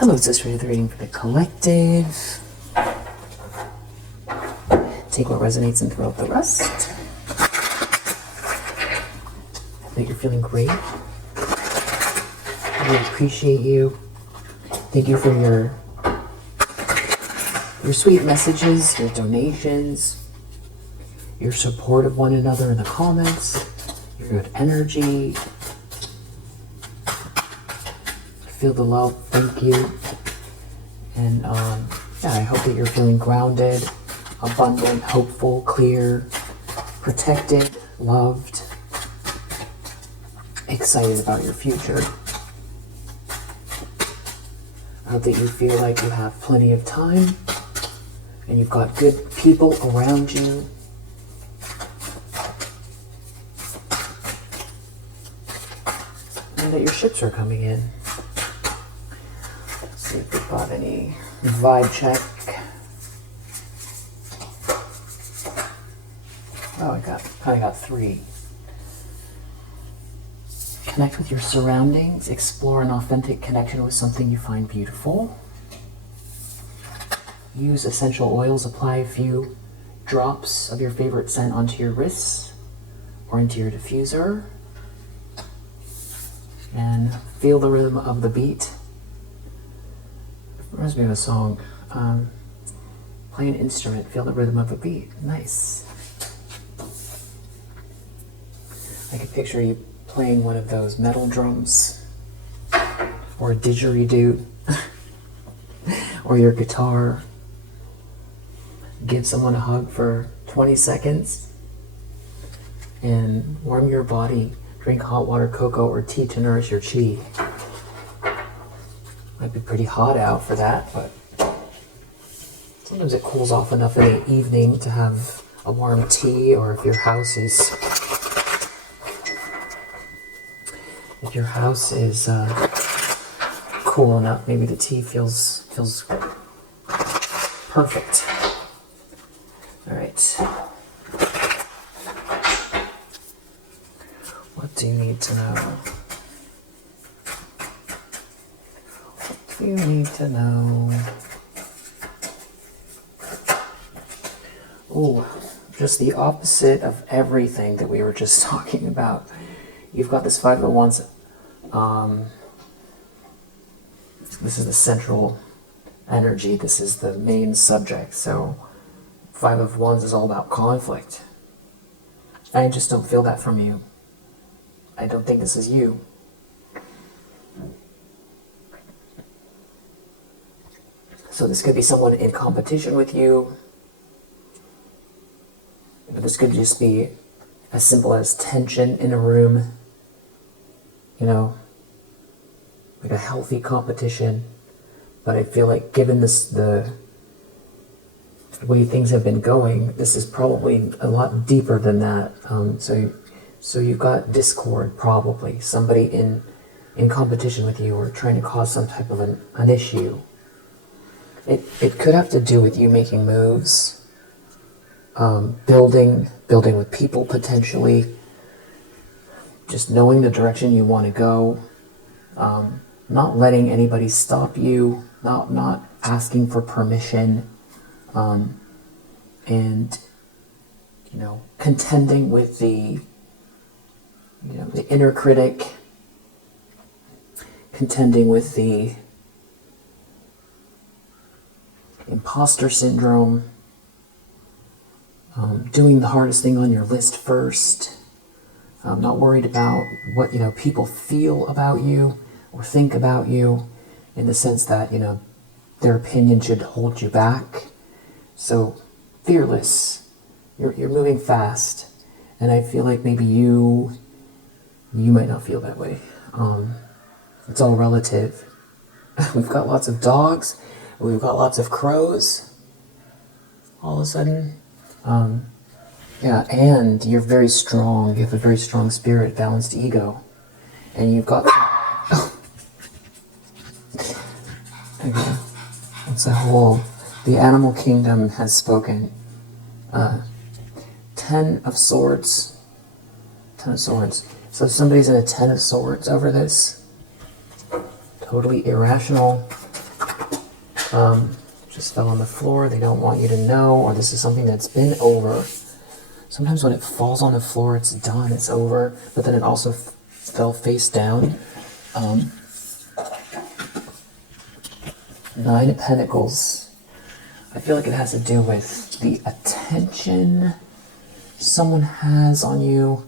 Hello, sister. The reading for the collective. Take what resonates and throw out the rest. I think you're feeling great. I really appreciate you. Thank you for your sweet messages, your donations, your support of one another in the comments, your good energy. Feel the love. Thank you. And yeah, I hope that you're feeling grounded, abundant, hopeful, clear, protected, loved, excited about your future. I hope that you feel like you have plenty of time and you've got good people around you. And that your ships are coming in. Let's see if we've got any vibe check. Oh, I kind of got 3. Connect with your surroundings. Explore an authentic connection with something you find beautiful. Use essential oils. Apply a few drops of your favorite scent onto your wrists or into your diffuser. And feel the rhythm of the beat. It reminds me of a song. Play an instrument. Feel the rhythm of a beat. Nice. I can picture you playing one of those metal drums, or a didgeridoo, or your guitar. Give someone a hug for 20 seconds and warm your body. Drink hot water, cocoa, or tea to nourish your chi. Might be pretty hot out for that, but sometimes it cools off enough in the evening to have a warm tea, or if your house is cool enough, maybe the tea feels perfect. All right. What do you need to know? What do you need to know? Oh, just the opposite of everything that we were just talking about. You've got this 5 of Wands. This is the central energy. This is the main subject. So 5 of Wands is all about conflict. I just don't feel that from you. I don't think this is you. So this could be someone in competition with you. But this could just be as simple as tension in a room. You know, like a healthy competition. But I feel like given the way things have been going, this is probably a lot deeper than that. So you've got discord, probably. Somebody in competition with you, or trying to cause some type of an issue. It could have to do with you making moves, building with people potentially, just knowing the direction you want to go, not letting anybody stop you, not asking for permission, and contending with the inner critic, contending with the imposter syndrome, doing the hardest thing on your list first, not worried about what people feel about you or think about you, in the sense that their opinion should hold you back. So fearless, you're moving fast, and I feel like maybe you might not feel that way. It's all relative. We've got lots of dogs, we've got lots of crows all of a sudden. Yeah, and you're very strong. You have a very strong spirit, balanced ego. And you've got... Okay. It's a whole... The animal kingdom has spoken. 10 of Swords. 10 of Swords. So somebody's in a 10 of Swords over this. Totally irrational. Just fell on the floor. They don't want you to know, or this is something that's been over. Sometimes when it falls on the floor, it's done, it's over, but then it also fell face down. Nine of Pentacles. I feel like it has to do with the attention someone has on you,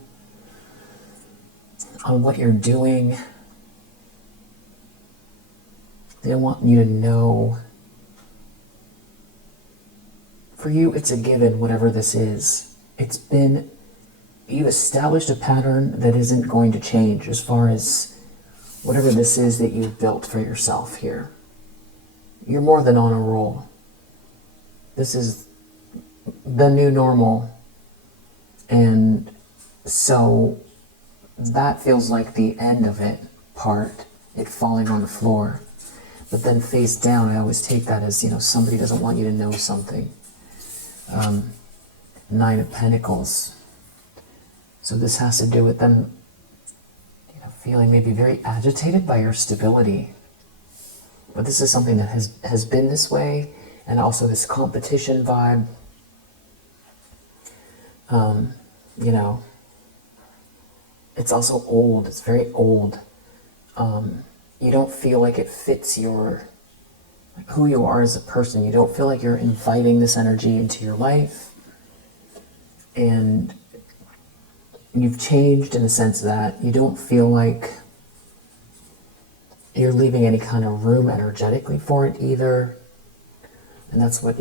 on what you're doing. They don't want you to know. For you, it's a given, whatever this is. You've established a pattern that isn't going to change as far as whatever this is that you've built for yourself here. You're more than on a roll. This is the new normal. And so that feels like the end of it part, it falling on the floor. But then face down, I always take that as, somebody doesn't want you to know something. Nine of Pentacles. So this has to do with them, feeling maybe very agitated by your stability. But this is something that has been this way, and also this competition vibe. It's also old. It's very old. You don't feel like it fits who you are as a person. You don't feel like you're inviting this energy into your life. And you've changed in the sense that you don't feel like you're leaving any kind of room energetically for it either. And that's what,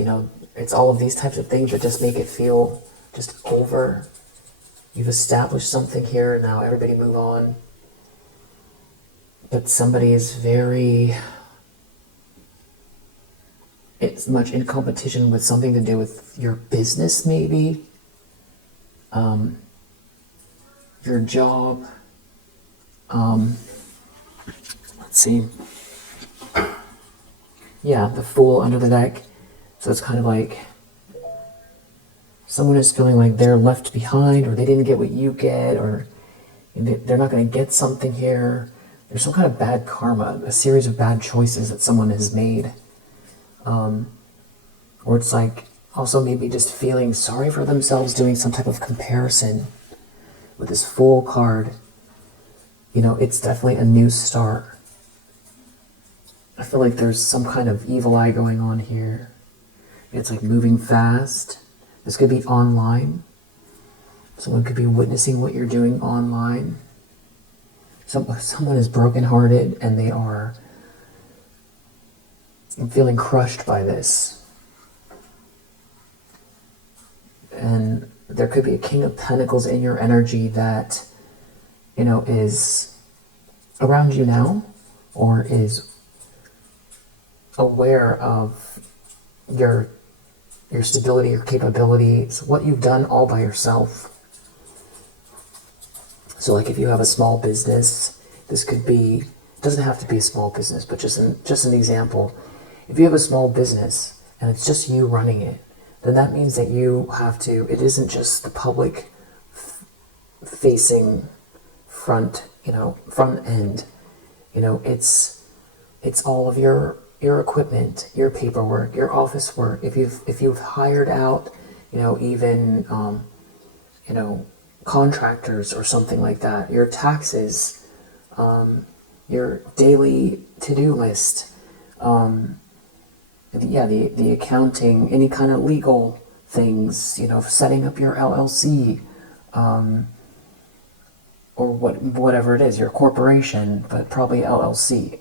it's all of these types of things that just make it feel just over. You've established something here, now everybody move on. But somebody is it's much in competition with something to do with your business maybe. Your job. Let's see. Yeah, the Fool under the deck. So it's kind of like someone is feeling like they're left behind, or they didn't get what you get, or they're not going to get something here. There's some kind of bad karma, a series of bad choices that someone has made. Or it's like also maybe just feeling sorry for themselves, doing some type of comparison with this Fool card. It's definitely a new start. I feel like there's some kind of evil eye going on here. It's like moving fast. This could be online. Someone could be witnessing what you're doing online. Someone is brokenhearted and they are feeling crushed by this. And there could be a King of Pentacles in your energy that, is around you now, or is aware of your stability, your capabilities, what you've done all by yourself. So like if you have a small business, this could be, it doesn't have to be a small business, but just an example. If you have a small business and it's just you running it, then that means that you have to, it isn't just the public facing front end. It's all of your equipment, your paperwork, your office work. If you've hired out, even contractors or something like that, your taxes, your daily to-do list, the accounting, any kind of legal things, setting up your LLC, or whatever it is, your corporation, but probably LLC.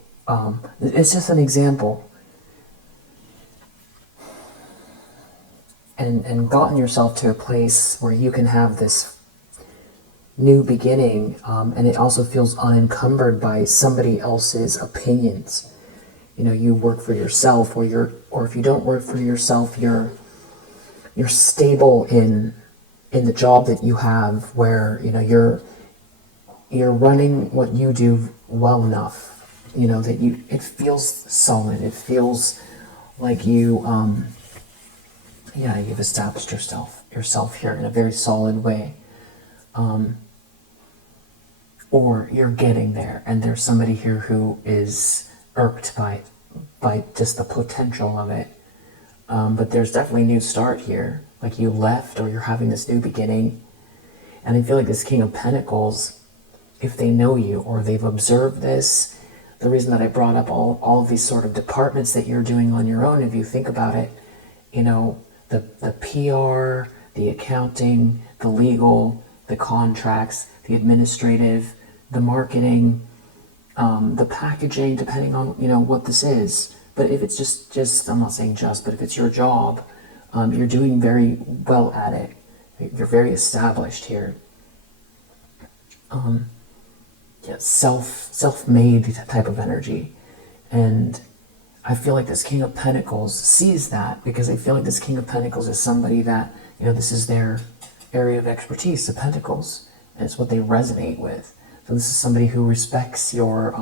It's just an example. And gotten yourself to a place where you can have this new beginning, and it also feels unencumbered by somebody else's opinions. You work for yourself, or if you don't work for yourself, you're stable in the job that you have, where you're running what you do well enough. It feels solid. It feels like you've established yourself here in a very solid way. Or you're getting there, and there's somebody here who is irked by by just the potential of it. But there's definitely a new start here. Like you left or you're having this new beginning. And I feel like this King of Pentacles, if they know you or they've observed this, the reason that I brought up all of these sort of departments that you're doing on your own, if you think about it, you know, the PR, the accounting, the legal, the contracts, the administrative, the marketing, the packaging, depending on, you know, what this is. But if it's just I'm not saying just, but if it's your job, you're doing very well at it. You're very established here. Yeah, self-made type of energy. And I feel like this King of Pentacles sees that, because I feel like this King of Pentacles is somebody that, you know, this is their area of expertise, the Pentacles, and it's what they resonate with. So this is somebody who respects your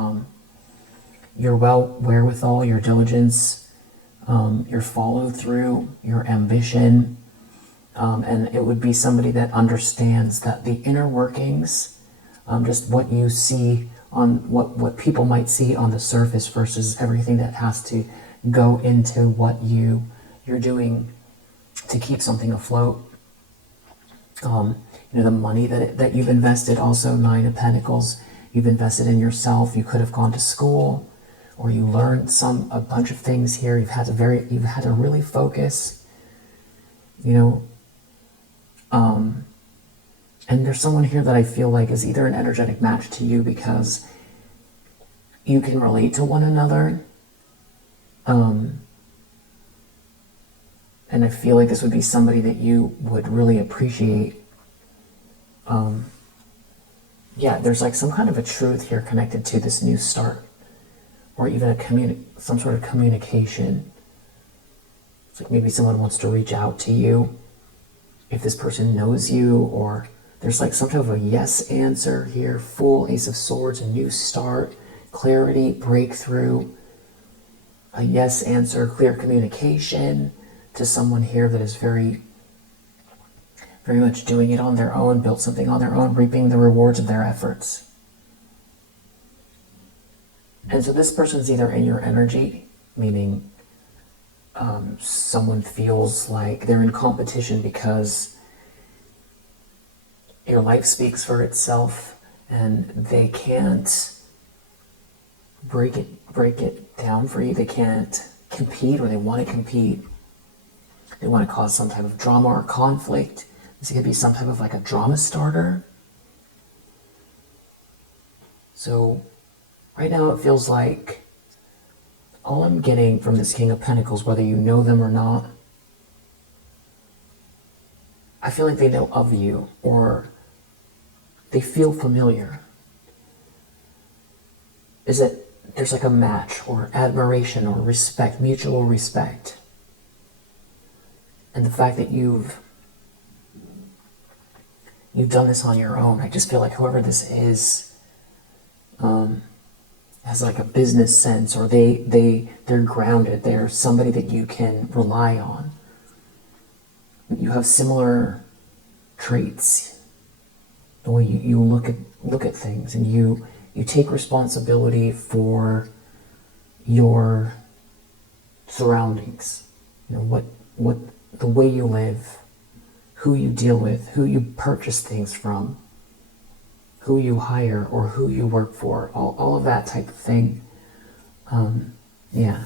wherewithal, your diligence, your follow through, your ambition, and it would be somebody that understands that the inner workings, just what you see on what people might see on the surface versus everything that has to go into what you're doing to keep something afloat. You know, the money that you've invested, also Nine of Pentacles, you've invested in yourself. You could have gone to school, or you learned a bunch of things here. You've had to really focus, you know. And there's someone here that I feel like is either an energetic match to you because you can relate to one another. And I feel like this would be somebody that you would really appreciate. Yeah, there's like some kind of a truth here connected to this new start, or even some sort of communication. It's like maybe someone wants to reach out to you, if this person knows you, or there's like some type of a yes answer here. Full Ace of Swords, a new start, clarity, breakthrough, a yes answer, clear communication to someone here that is very much doing it on their own, built something on their own, reaping the rewards of their efforts. And so this person's either in your energy, meaning someone feels like they're in competition because your life speaks for itself and they can't break it down for you. They can't compete, or they want to compete. They want to cause some type of drama or conflict. This could be some type of like a drama starter. So right now it feels like all I'm getting from this King of Pentacles, whether you know them or not, I feel like they know of you, or they feel familiar. Is that there's like a match, or admiration, or respect, mutual respect. And the fact that you've done this on your own, I just feel like whoever this is has like a business sense, or they're grounded. They're somebody that you can rely on. You have similar traits, the way you look at things, and you take responsibility for your surroundings. You know, what the way you live, who you deal with, who you purchase things from, who you hire or who you work for, all of that type of thing. Yeah.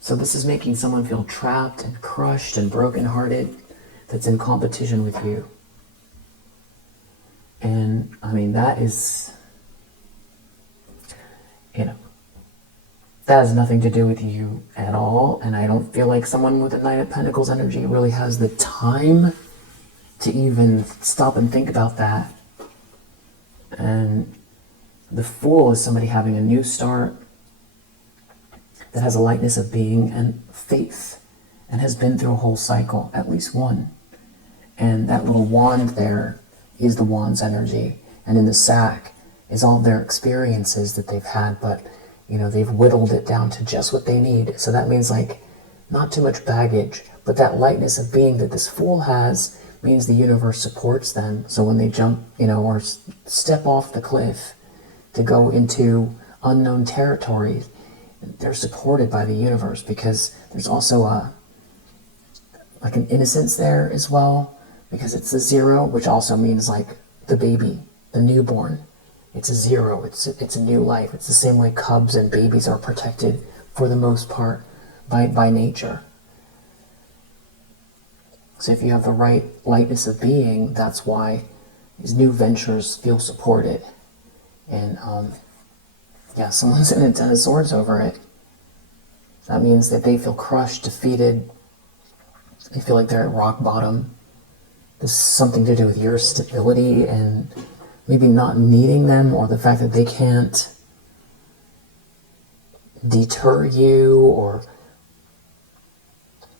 So this is making someone feel trapped and crushed and brokenhearted, that's in competition with you. And I mean, that is, you know, that has nothing to do with you at all. And I don't feel like someone with a Nine of Pentacles energy really has the time to even stop and think about that. And the Fool is somebody having a new start that has a lightness of being and faith, and has been through a whole cycle, at least one. And that little wand there is the wand's energy, and in the sack is all their experiences that they've had, but you know, they've whittled it down to just what they need. So that means like not too much baggage, but that lightness of being that this Fool has means the universe supports them. So when they jump, you know, or step off the cliff to go into unknown territories, they're supported by the universe, because there's also like an innocence there as well, because it's a 0, which also means like the baby, the newborn. It's a 0. It's a new life. It's the same way cubs and babies are protected for the most part by nature. So if you have the right lightness of being, that's why these new ventures feel supported. And yeah, someone's in a 10 of swords over it. That means that they feel crushed, defeated. They feel like they're at rock bottom. This is something to do with your stability and maybe not needing them, or the fact that they can't deter you, or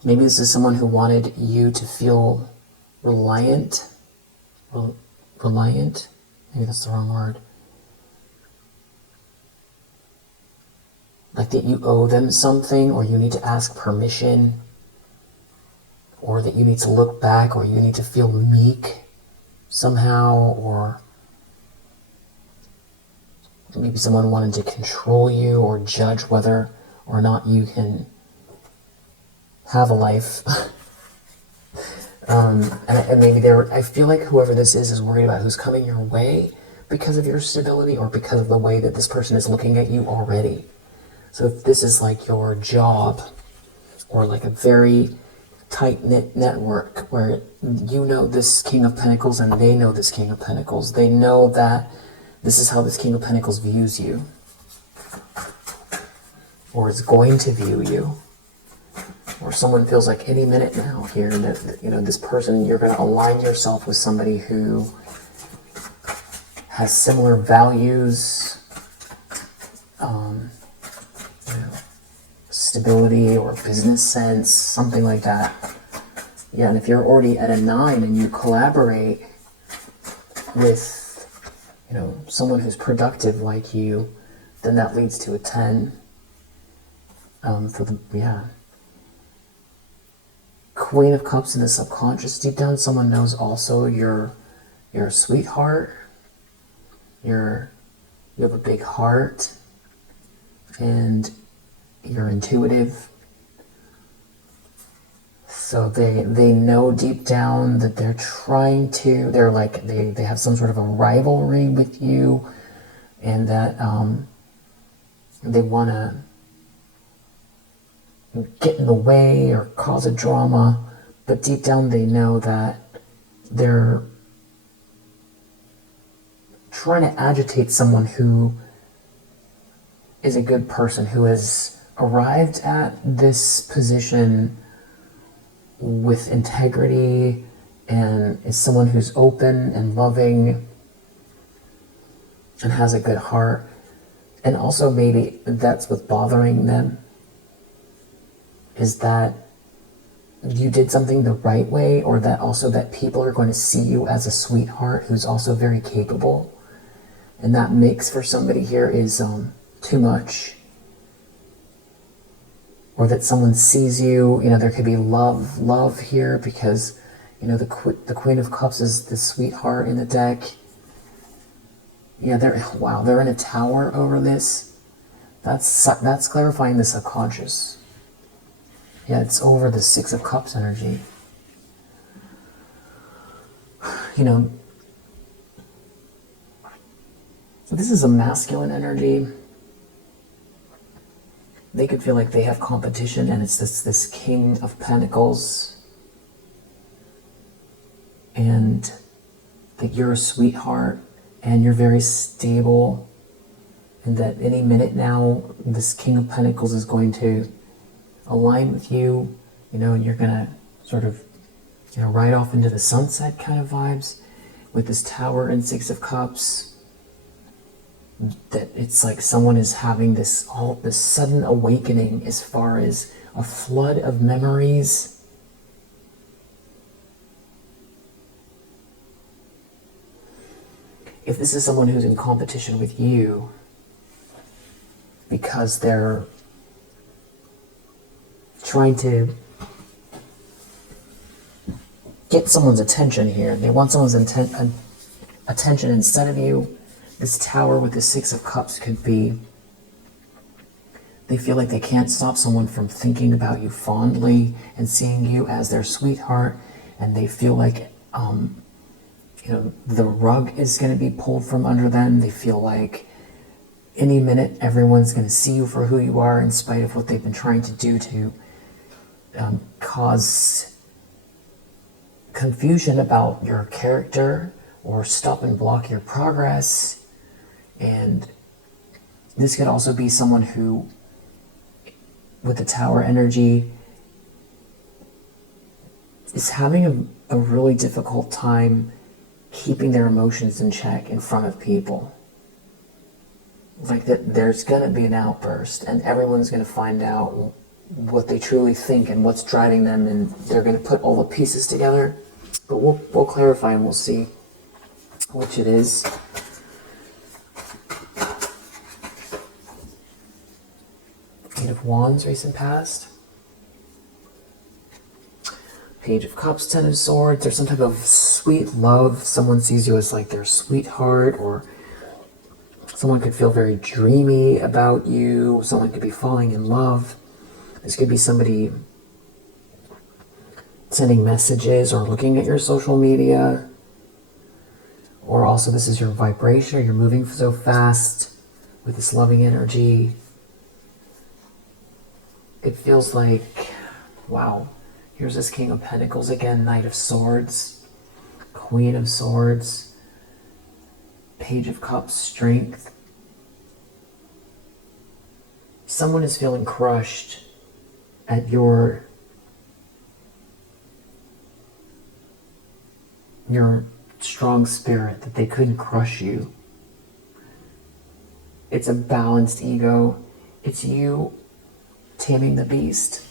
maybe this is someone who wanted you to feel reliant. Reliant? Maybe that's the wrong word. Like that you owe them something, or you need to ask permission, or that you need to look back, or you need to feel meek somehow, or maybe someone wanted to control you or judge whether or not you can have a life. And maybe I feel like whoever this is worried about who's coming your way because of your stability, or because of the way that this person is looking at you already. So if this is like your job, or like a very tight-knit network where you know this King of Pentacles and they know this King of Pentacles, they know that this is how this King of Pentacles views you, or is going to view you. Or someone feels like any minute now here that, you know, this person, you're going to align yourself with somebody who has similar values, you know, stability or business sense, something like that. Yeah, and if you're already at a 9 and you collaborate with, you know, someone who's productive like you, then that leads to a 10. Queen of Cups in the subconscious. Deep down, someone knows also you're a sweetheart. You have a big heart, and you're intuitive. So they know deep down that they're trying to. They have some sort of a rivalry with you, and that they want to get in the way or cause a drama, but deep down they know that they're trying to agitate someone who is a good person, who has arrived at this position with integrity and is someone who's open and loving and has a good heart. And also maybe that's what's bothering them, is that you did something the right way, or that also that people are going to see you as a sweetheart who's also very capable. And that makes for somebody here is too much. Or that someone sees you, you know, there could be love here, because, you know, the Queen of Cups is the sweetheart in the deck. Yeah, they're in a tower over this. That's clarifying the subconscious. Yeah, it's over the 6 of Cups energy. You know, so this is a masculine energy. They could feel like they have competition, and it's this King of Pentacles. And that you're a sweetheart, and you're very stable. And that any minute now, this King of Pentacles is going to align with you, you know, and you're gonna sort of, you know, ride off into the sunset kind of vibes with this Tower and 6 of Cups. That it's like someone is having this sudden awakening as far as a flood of memories. If this is someone who's in competition with you because they're trying to get someone's attention here. They want someone's attention instead of you. This Tower with the 6 of Cups could be They feel like they can't stop someone from thinking about you fondly and seeing you as their sweetheart, and they feel like the rug is going to be pulled from under them. They feel like any minute everyone's going to see you for who you are, in spite of what they've been trying to do to cause confusion about your character or stop and block your progress. And this could also be someone who, with the Tower energy, is having a really difficult time keeping their emotions in check in front of people. Like that, there's going to be an outburst, and everyone's going to find out what they truly think and what's driving them, and they're going to put all the pieces together. But we'll clarify and we'll see which it is. Eight of Wands, recent past. Page of Cups, Ten of Swords. There's some type of sweet love. Someone sees you as like their sweetheart, or someone could feel very dreamy about you. Someone could be falling in love. This could be somebody sending messages or looking at your social media. Or also this is your vibration, or you're moving so fast with this loving energy. It feels like, wow, here's this King of Pentacles again, Knight of Swords, Queen of Swords, Page of Cups, Strength. Someone is feeling crushed at your strong spirit, that they couldn't crush you. It's a balanced ego. It's you taming the beast.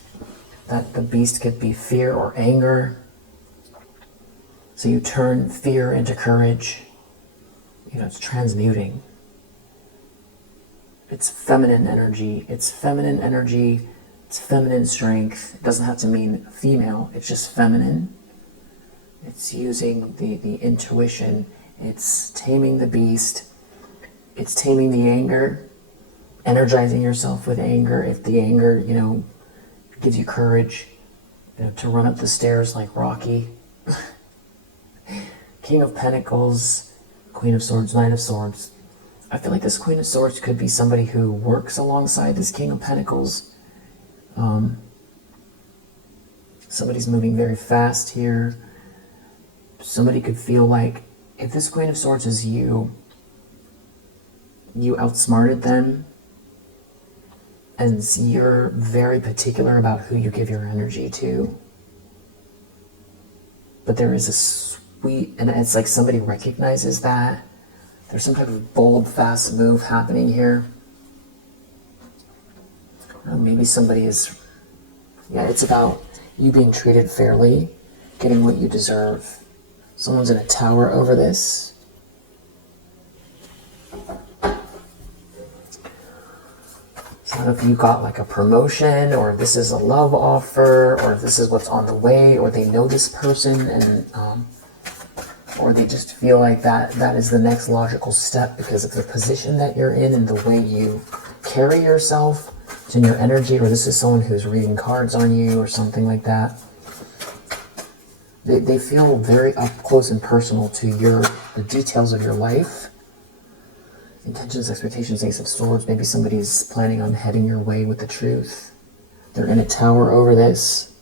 That the beast could be fear or anger. So you turn fear into courage. It's transmuting. It's feminine energy. It's feminine energy. It's feminine strength. It doesn't have to mean female. It's just feminine. It's using the intuition. It's taming the beast. It's taming the anger. Energizing yourself with anger. If the anger, gives you courage, to run up the stairs like Rocky. King of Pentacles, Queen of Swords, Knight of Swords. I feel like this Queen of Swords could be somebody who works alongside this King of Pentacles. Somebody's moving very fast here. Somebody could feel like, if this Queen of Swords is you outsmarted them, and you're very particular about who you give your energy to. But there is a sweet, and it's like somebody recognizes that. There's some type of bold, fast move happening here. Maybe somebody is, it's about you being treated fairly, getting what you deserve. Someone's in a tower over this. So I don't know if you got like a promotion, or if this is a love offer, or if this is what's on the way, or they know this person, and or they just feel like that is the next logical step because of the position that you're in and the way you carry yourself. It's in your energy, or this is someone who's reading cards on you or something like that. They feel very up close and personal to the details of your life. Intentions, expectations, Ace of Swords. Maybe somebody's planning on heading your way with the truth. They're in a tower over this.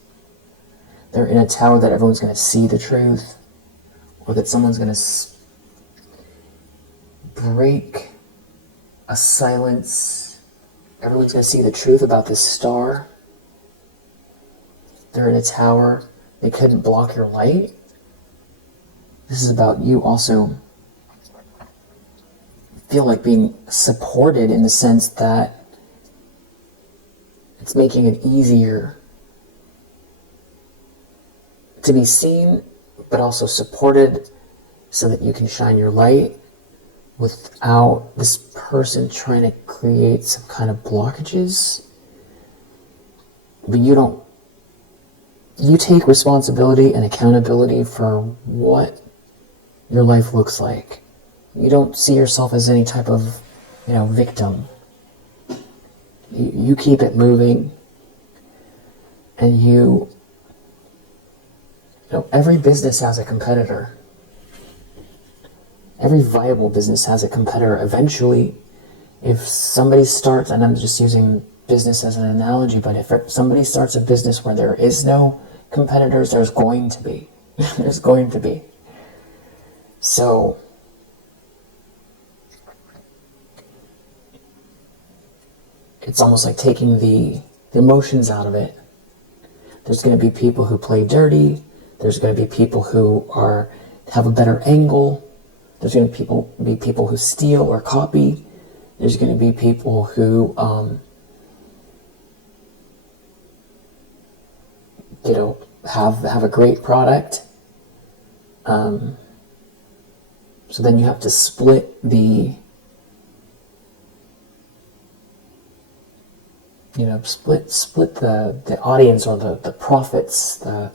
They're in a tower that everyone's going to see the truth. Or that someone's going to break a silence. Everyone's going to see the truth about this star. They're in a tower. They couldn't block your light. This is about you also feel like being supported, in the sense that it's making it easier to be seen, but also supported so that you can shine your light without this person trying to create some kind of blockages. But you take responsibility and accountability for what your life looks like. You don't see yourself as any type of, victim. you keep it moving, and you know, every business has a competitor. Every viable business has a competitor. Eventually, if somebody starts, and I'm just using business as an analogy, but if somebody starts a business where there is no competitors, there's going to be. There's going to be. So, it's almost like taking the emotions out of it. There's going to be people who play dirty. There's going to be people who have a better angle. There's going to be people who steal or copy. There's going to be people who, have a great product. So then you have to split the audience, or the profits, the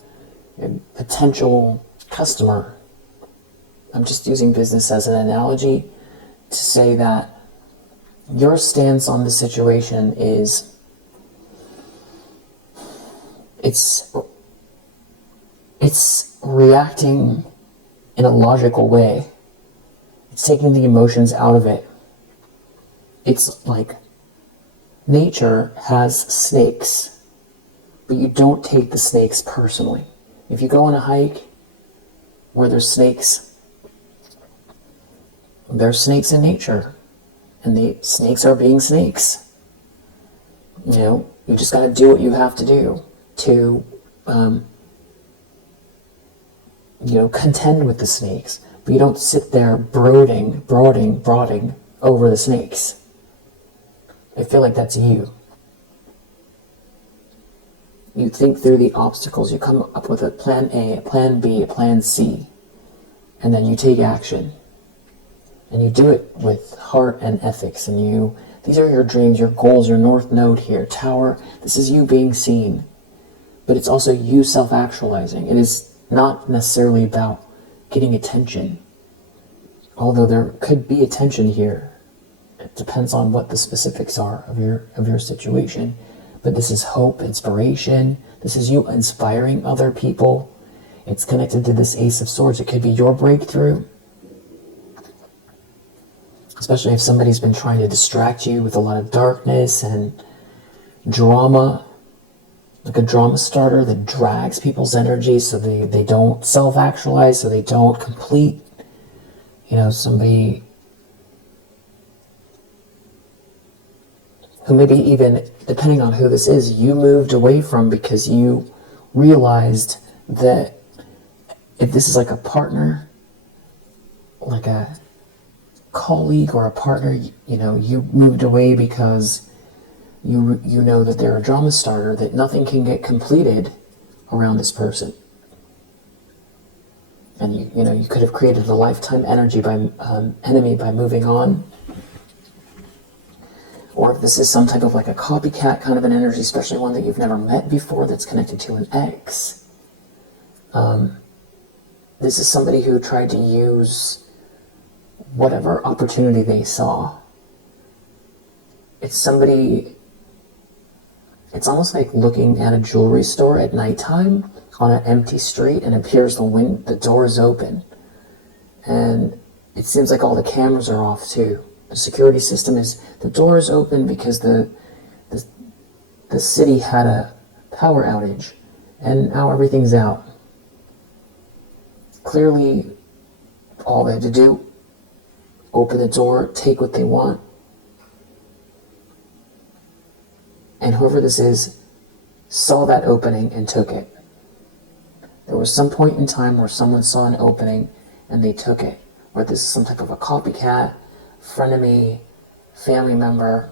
potential customer. I'm just using business as an analogy to say that your stance on the situation is it's reacting in a logical way. It's taking the emotions out of it. It's like nature has snakes, but you don't take the snakes personally. If you go on a hike where there's snakes in nature, and the snakes are being snakes. You just got to do what you have to do to, contend with the snakes. But you don't sit there brooding over the snakes. I feel like that's you. You think through the obstacles, you come up with a plan A, a plan B, a plan C, and then you take action. And you do it with heart and ethics, and these are your dreams, your goals, your north node here, tower. This is you being seen. But it's also you self-actualizing. It is not necessarily about getting attention, although there could be attention here. It depends on what the specifics are of your situation. But this is hope, inspiration. This is you inspiring other people. It's connected to this Ace of Swords. It could be your breakthrough. Especially if somebody's been trying to distract you with a lot of darkness and drama, like a drama starter that drags people's energy so they don't self-actualize, so they don't complete. Somebody who maybe even, depending on who this is, you moved away from because you realized that if this is like a partner, like a colleague or a partner, you moved away because you know that they're a drama starter, that nothing can get completed around this person, and you could have created a lifetime enemy by moving on. Or if this is some type of like a copycat kind of an energy, especially one that you've never met before that's connected to an ex, this is somebody who tried to use whatever opportunity they saw. It's almost like looking at a jewelry store at nighttime on an empty street, and appears the door is open, and it seems like all the cameras are off too. The security system the door is open because the city had a power outage, and now everything's out. Clearly, all they had to do, open the door, take what they want. And whoever this is saw that opening and took it. There was some point in time where someone saw an opening and they took it. Whether this is some type of a copycat, frenemy, family member.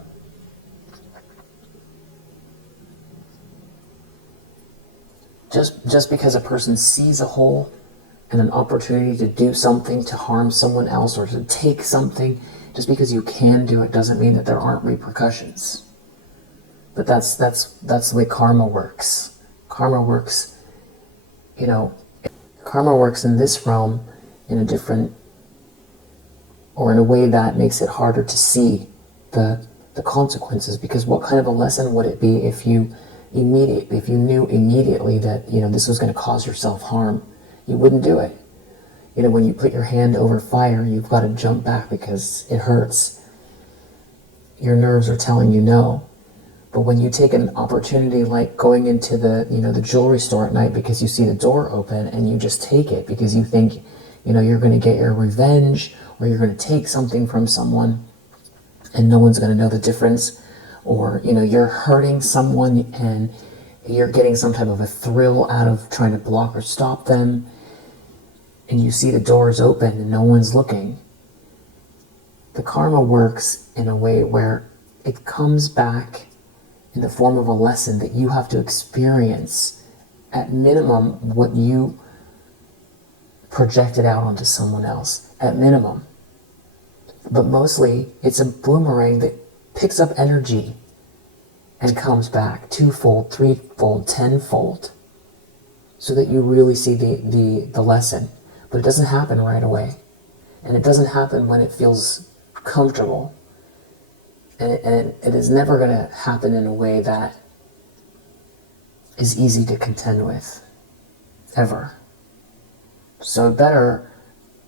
Just because a person sees a hole and an opportunity to do something to harm someone else or to take something, just because you can do it doesn't mean that there aren't repercussions. But that's the way karma works. Karma works in this realm in a different, or in a way that makes it harder to see the the consequences, because what kind of a lesson would it be if you knew immediately that, this was going to cause yourself harm? You wouldn't do it. When you put your hand over fire, you've got to jump back because it hurts. Your nerves are telling you no. But when you take an opportunity like going into the jewelry store at night because you see the door open and you just take it because you think, you're going to get your revenge, or you're going to take something from someone and no one's going to know the difference, or, you're hurting someone and you're getting some type of a thrill out of trying to block or stop them, and you see the doors open and no one's looking. The karma works in a way where it comes back in the form of a lesson that you have to experience, at minimum, what you projected out onto someone else, at minimum. But mostly, it's a boomerang that picks up energy and comes back twofold, threefold, tenfold, so that you really see the lesson. But it doesn't happen right away. And it doesn't happen when it feels comfortable. And it is never going to happen in a way that is easy to contend with, ever. So better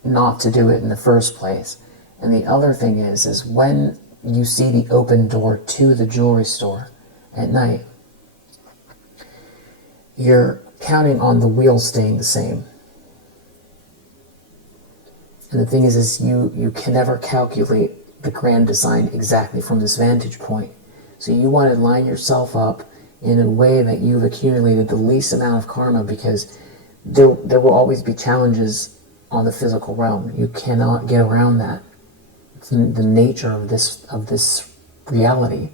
not to do it in the first place. And the other thing is when you see the open door to the jewelry store at night, you're counting on the wheels staying the same. And the thing is you can never calculate the grand design exactly from this vantage point. So you want to line yourself up in a way that you've accumulated the least amount of karma, because there will always be challenges on the physical realm. You cannot get around that. It's the nature of this reality.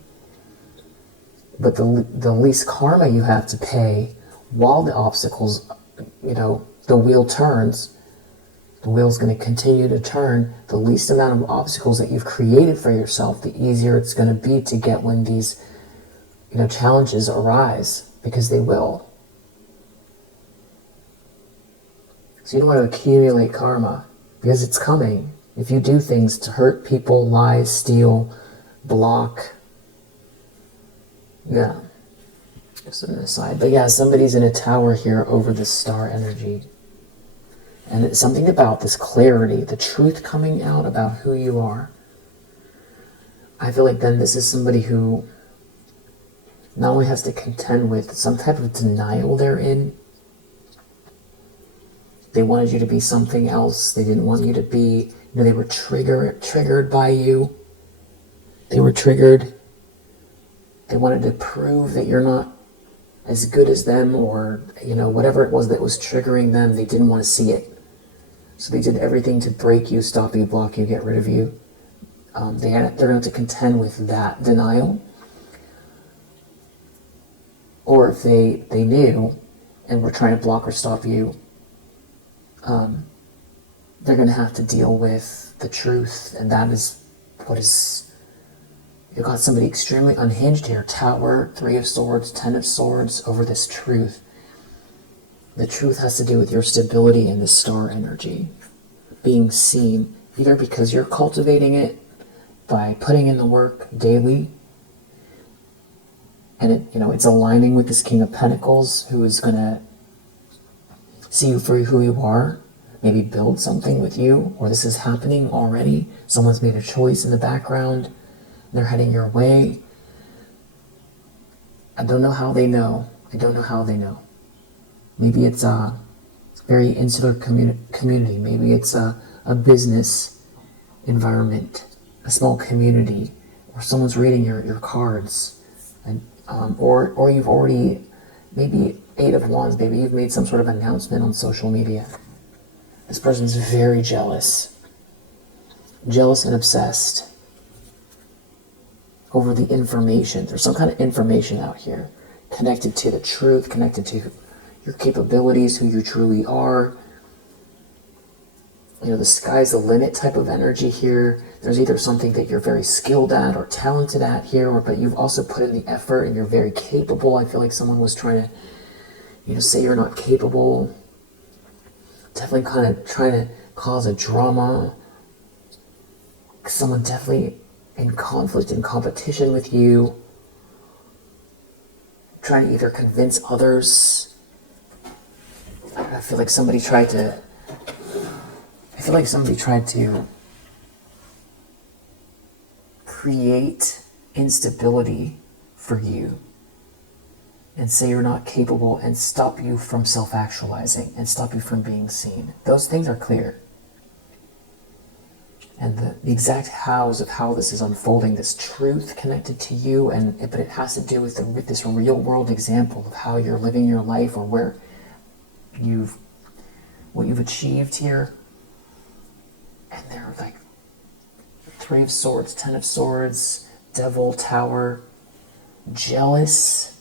But the least karma you have to pay while the obstacles, the wheel turns, the wheel's going to continue to turn. The least amount of obstacles that you've created for yourself, the easier it's going to be to get when these, challenges arise, because they will. So you don't want to accumulate karma, because it's coming. If you do things to hurt people, lie, steal, block, yeah, just an aside. But yeah, somebody's in a tower here over this star energy. And it's something about this clarity, the truth coming out about who you are. I feel like then this is somebody who not only has to contend with some type of denial they're in. They wanted you to be something else. They didn't want you to be, they were triggered by you. They were triggered. They wanted to prove that you're not as good as them, or, whatever it was that was triggering them, they didn't want to see it. So they did everything to break you, stop you, block you, get rid of you. They're going to have to contend with that denial. Or if they knew and were trying to block or stop you, they're going to have to deal with the truth. And that is what is... You've got somebody extremely unhinged here. Tower, 3 of Swords, 10 of Swords, over this truth. The truth has to do with your stability in the star energy. Being seen, either because you're cultivating it by putting in the work daily, and it's aligning with this King of Pentacles, who is going to see you for who you are, maybe build something with you, or this is happening already. Someone's made a choice in the background. They're heading your way. I don't know how they know. Maybe it's a very insular community. Maybe it's a business environment, a small community, or someone's reading your cards, and or you've already, maybe 8 of Wands. Maybe you've made some sort of announcement on social media. This person's very jealous and obsessed over the information. There's some kind of information out here connected to the truth, connected to your capabilities, who you truly are. The sky's the limit type of energy here. There's either something that you're very skilled at or talented at here, but you've also put in the effort and you're very capable. I feel like someone was trying to, say you're not capable. Definitely kind of trying to cause a drama. Someone definitely in conflict and competition with you, trying to either convince others. I feel like somebody tried to create instability for you and say you're not capable and stop you from self-actualizing and stop you from being seen. Those things are clear. And the exact hows of how this is unfolding, this truth connected to you, but it has to do with this real world example of how you're living your life, or what you've achieved here. And they're like 3 of Swords, 10 of Swords, Devil, Tower, jealous,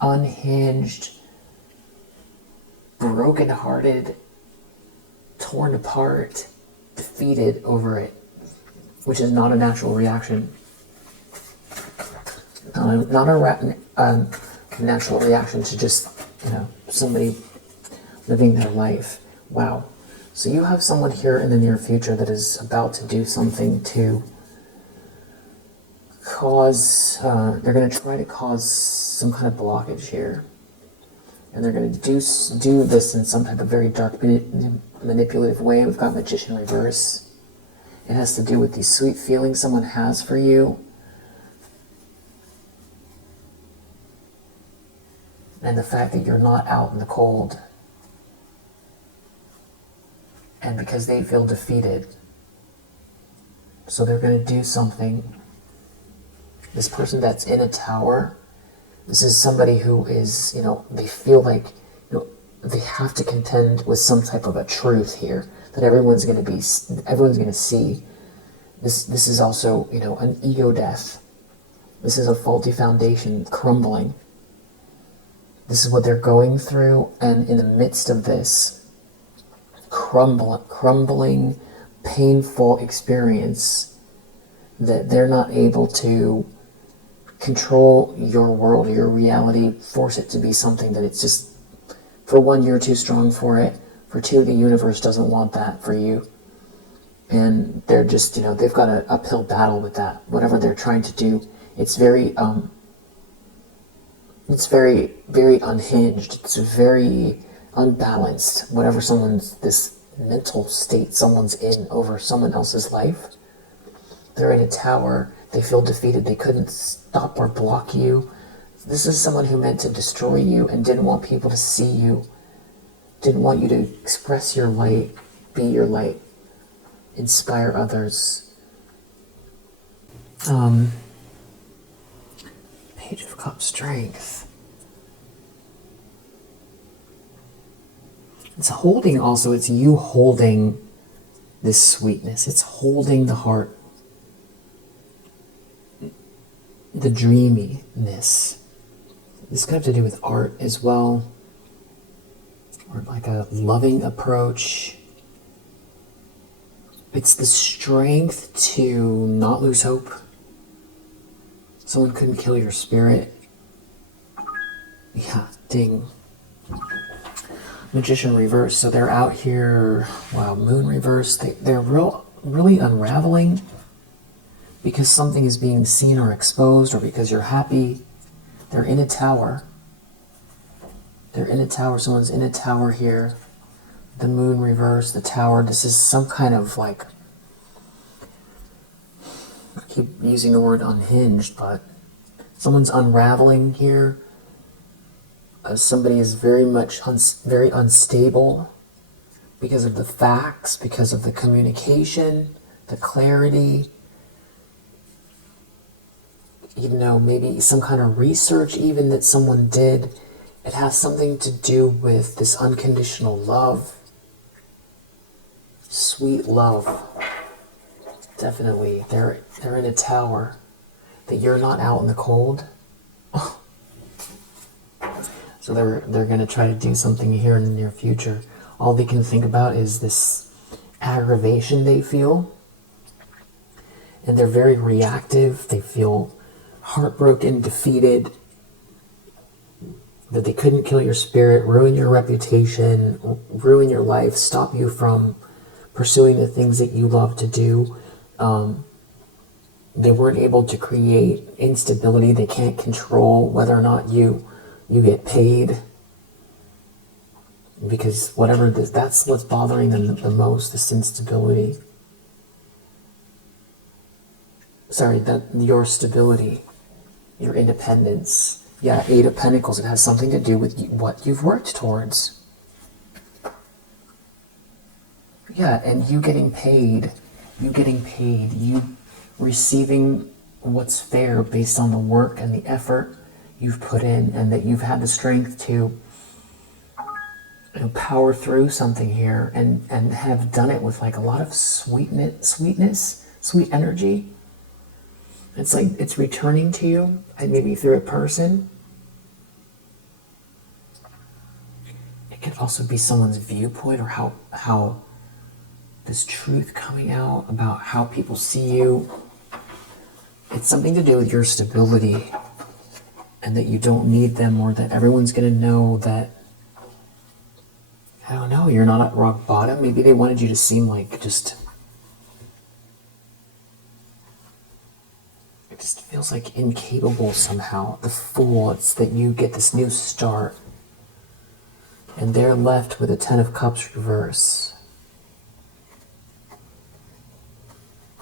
unhinged, broken-hearted, torn apart, defeated over it, which is not a natural reaction. Not a natural reaction to just, somebody living their life. Wow. So you have someone here in the near future that is about to do something to cause, they're going to try to cause some kind of blockage here. And they're going to do this in some type of very dark, manipulative way. We've got Magician reverse. It has to do with these sweet feelings someone has for you. And the fact that you're not out in the cold. And because they feel defeated. So they're going to do something. This person that's in a tower, this is somebody who is, they feel like, they have to contend with some type of a truth here that everyone's going to see. This is also, an ego death. This is a faulty foundation crumbling. This is what they're going through, and in the midst of this crumbling, painful experience, that they're not able to control your world, your reality, force it to be something that it's just, for one, you're too strong for it. For two, the universe doesn't want that for you. And they're just, they've got an uphill battle with that. Whatever they're trying to do, it's very, very unhinged. It's very unbalanced. Whatever this mental state someone's in over someone else's life. They're in a tower. They feel defeated. They couldn't stop or block you. This is someone who meant to destroy you and didn't want people to see you. Didn't want you to express your light, be your light, inspire others. Page of Cups, Strength. It's holding also, it's you holding this sweetness. It's holding the heart. The dreaminess. This could have to do with art as well. Or like a loving approach. It's the strength to not lose hope. Someone couldn't kill your spirit. Yeah, ding. Magician reverse. So they're out here. Wow, moon reverse. They're really unraveling. Because something is being seen or exposed, or because you're happy. They're in a tower. They're in a tower. Someone's in a tower here. The moon reverse, the tower. This is some kind of like, I keep using the word unhinged, but someone's unraveling here. Somebody is very unstable because of the facts, because of the communication, the clarity. Maybe some kind of research even that someone did. It has something to do with this unconditional love. Sweet love. Definitely. They're in a tower. That you're not out in the cold. So they're going to try to do something here in the near future. All they can think about is this aggravation they feel. And they're very reactive. They feel heartbroken, defeated, that they couldn't kill your spirit, ruin your reputation, ruin your life, stop you from pursuing the things that you love to do. they weren't able to create instability. They can't control whether or not you get paid, because whatever this, that's what's bothering them the most, this instability. Sorry, that your stability, your independence. Yeah, Eight of Pentacles, it has something to do with what you've worked towards. Yeah, and you getting paid, you receiving what's fair based on the work and the effort you've put in, and that you've had the strength to power through something here, and have done it with like a lot of sweetness, sweet energy. It's like it's returning to you, and maybe through a person. It could also be someone's viewpoint, or how this truth coming out about how people see you. It's something to do with your stability, and that you don't need them, or that everyone's going to know that, I don't know, you're not at rock bottom. Maybe they wanted you to seem like just, it just feels like incapable somehow. The Fool, it's that you get this new start, and they're left with a Ten of Cups reverse,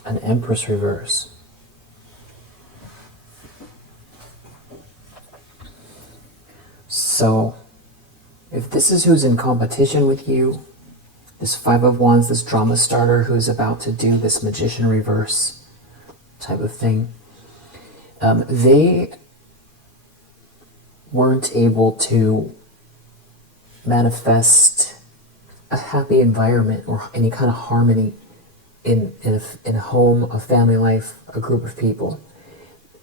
an Empress reverse. So if this is who's in competition with you, this Five of Wands, this drama starter who's about to do this Magician reverse type of thing, they weren't able to manifest a happy environment or any kind of harmony in a home, a family life, a group of people.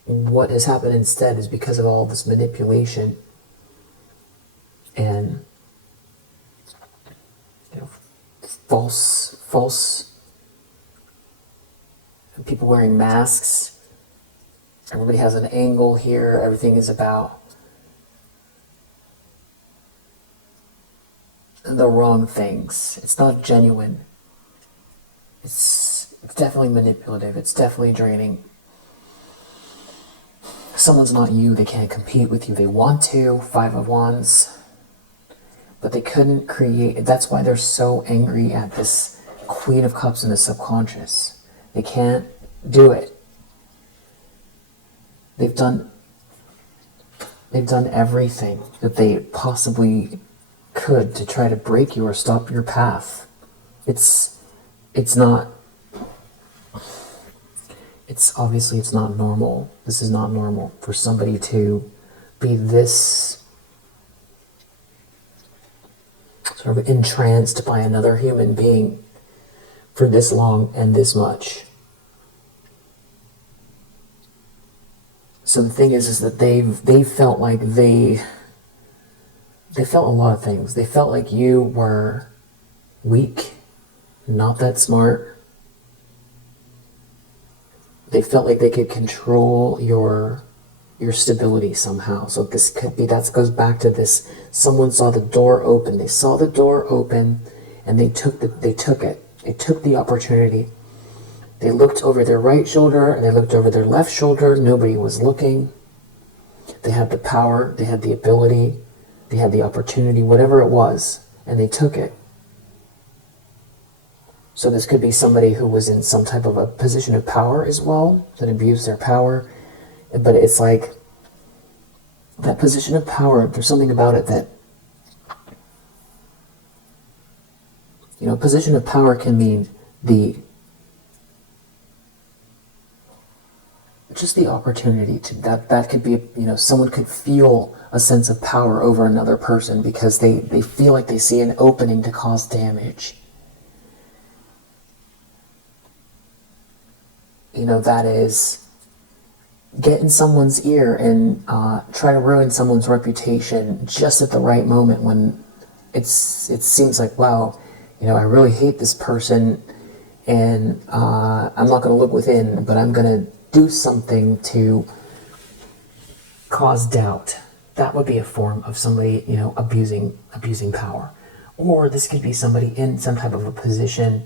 What has happened instead is, because of all this manipulation and false people wearing masks, everybody has an angle here, everything is about the wrong things. It's not genuine. It's definitely manipulative. It's definitely draining. Someone's not you. They can't compete with you. They want to. Five of Wands. But they couldn't create. That's why they're so angry at this Queen of Cups in the subconscious. They can't do it. They've done everything that they possibly could to try to break you or stop your path. It's obviously it's not normal. This is not normal for somebody to be this sort of entranced by another human being for this long and this much. So the thing is that they felt like they felt a lot of things. They felt like you were weak, not that smart. They felt like they could control your stability somehow. So this could be, that goes back to this, someone saw the door open. They saw the door open and they took it. They took the opportunity. They looked over their right shoulder and they looked over their left shoulder. Nobody was looking. They had the power, they had the ability, they had the opportunity, whatever it was, and they took it. So this could be somebody who was in some type of a position of power as well, that abused their power. But it's like, that position of power, there's something about it that, position of power can mean just the opportunity to, that could be, someone could feel a sense of power over another person because they feel like they see an opening to cause damage. That is, get in someone's ear and try to ruin someone's reputation just at the right moment when it seems like, wow, I really hate this person and I'm not going to look within, but I'm going to do something to cause doubt. That would be a form of somebody, abusing power. Or this could be somebody in some type of a position,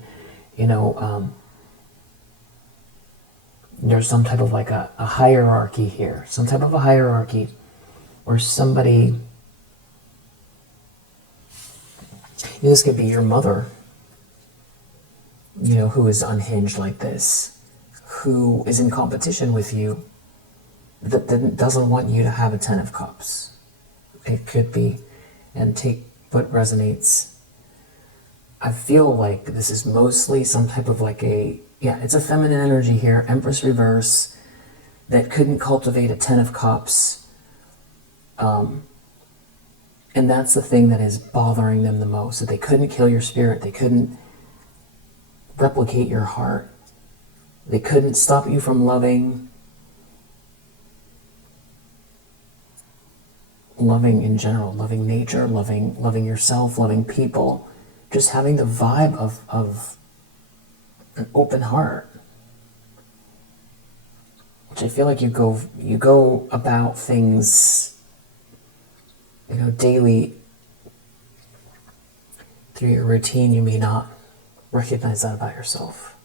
there's some type of like a hierarchy here, some type of a hierarchy where somebody, this could be your mother, who is unhinged like this, who is in competition with you, that doesn't want you to have a 10 of cups. It could be, and take what resonates. I feel like this is mostly some type of like it's a feminine energy here, Empress reverse, that couldn't cultivate a 10 of cups. And that's the thing that is bothering them the most, that they couldn't kill your spirit, they couldn't replicate your heart, they couldn't stop you from loving in general, loving nature, loving yourself, loving people, just having the vibe of an open heart. Which I feel like you go about things, daily through your routine. You may not recognize that about yourself.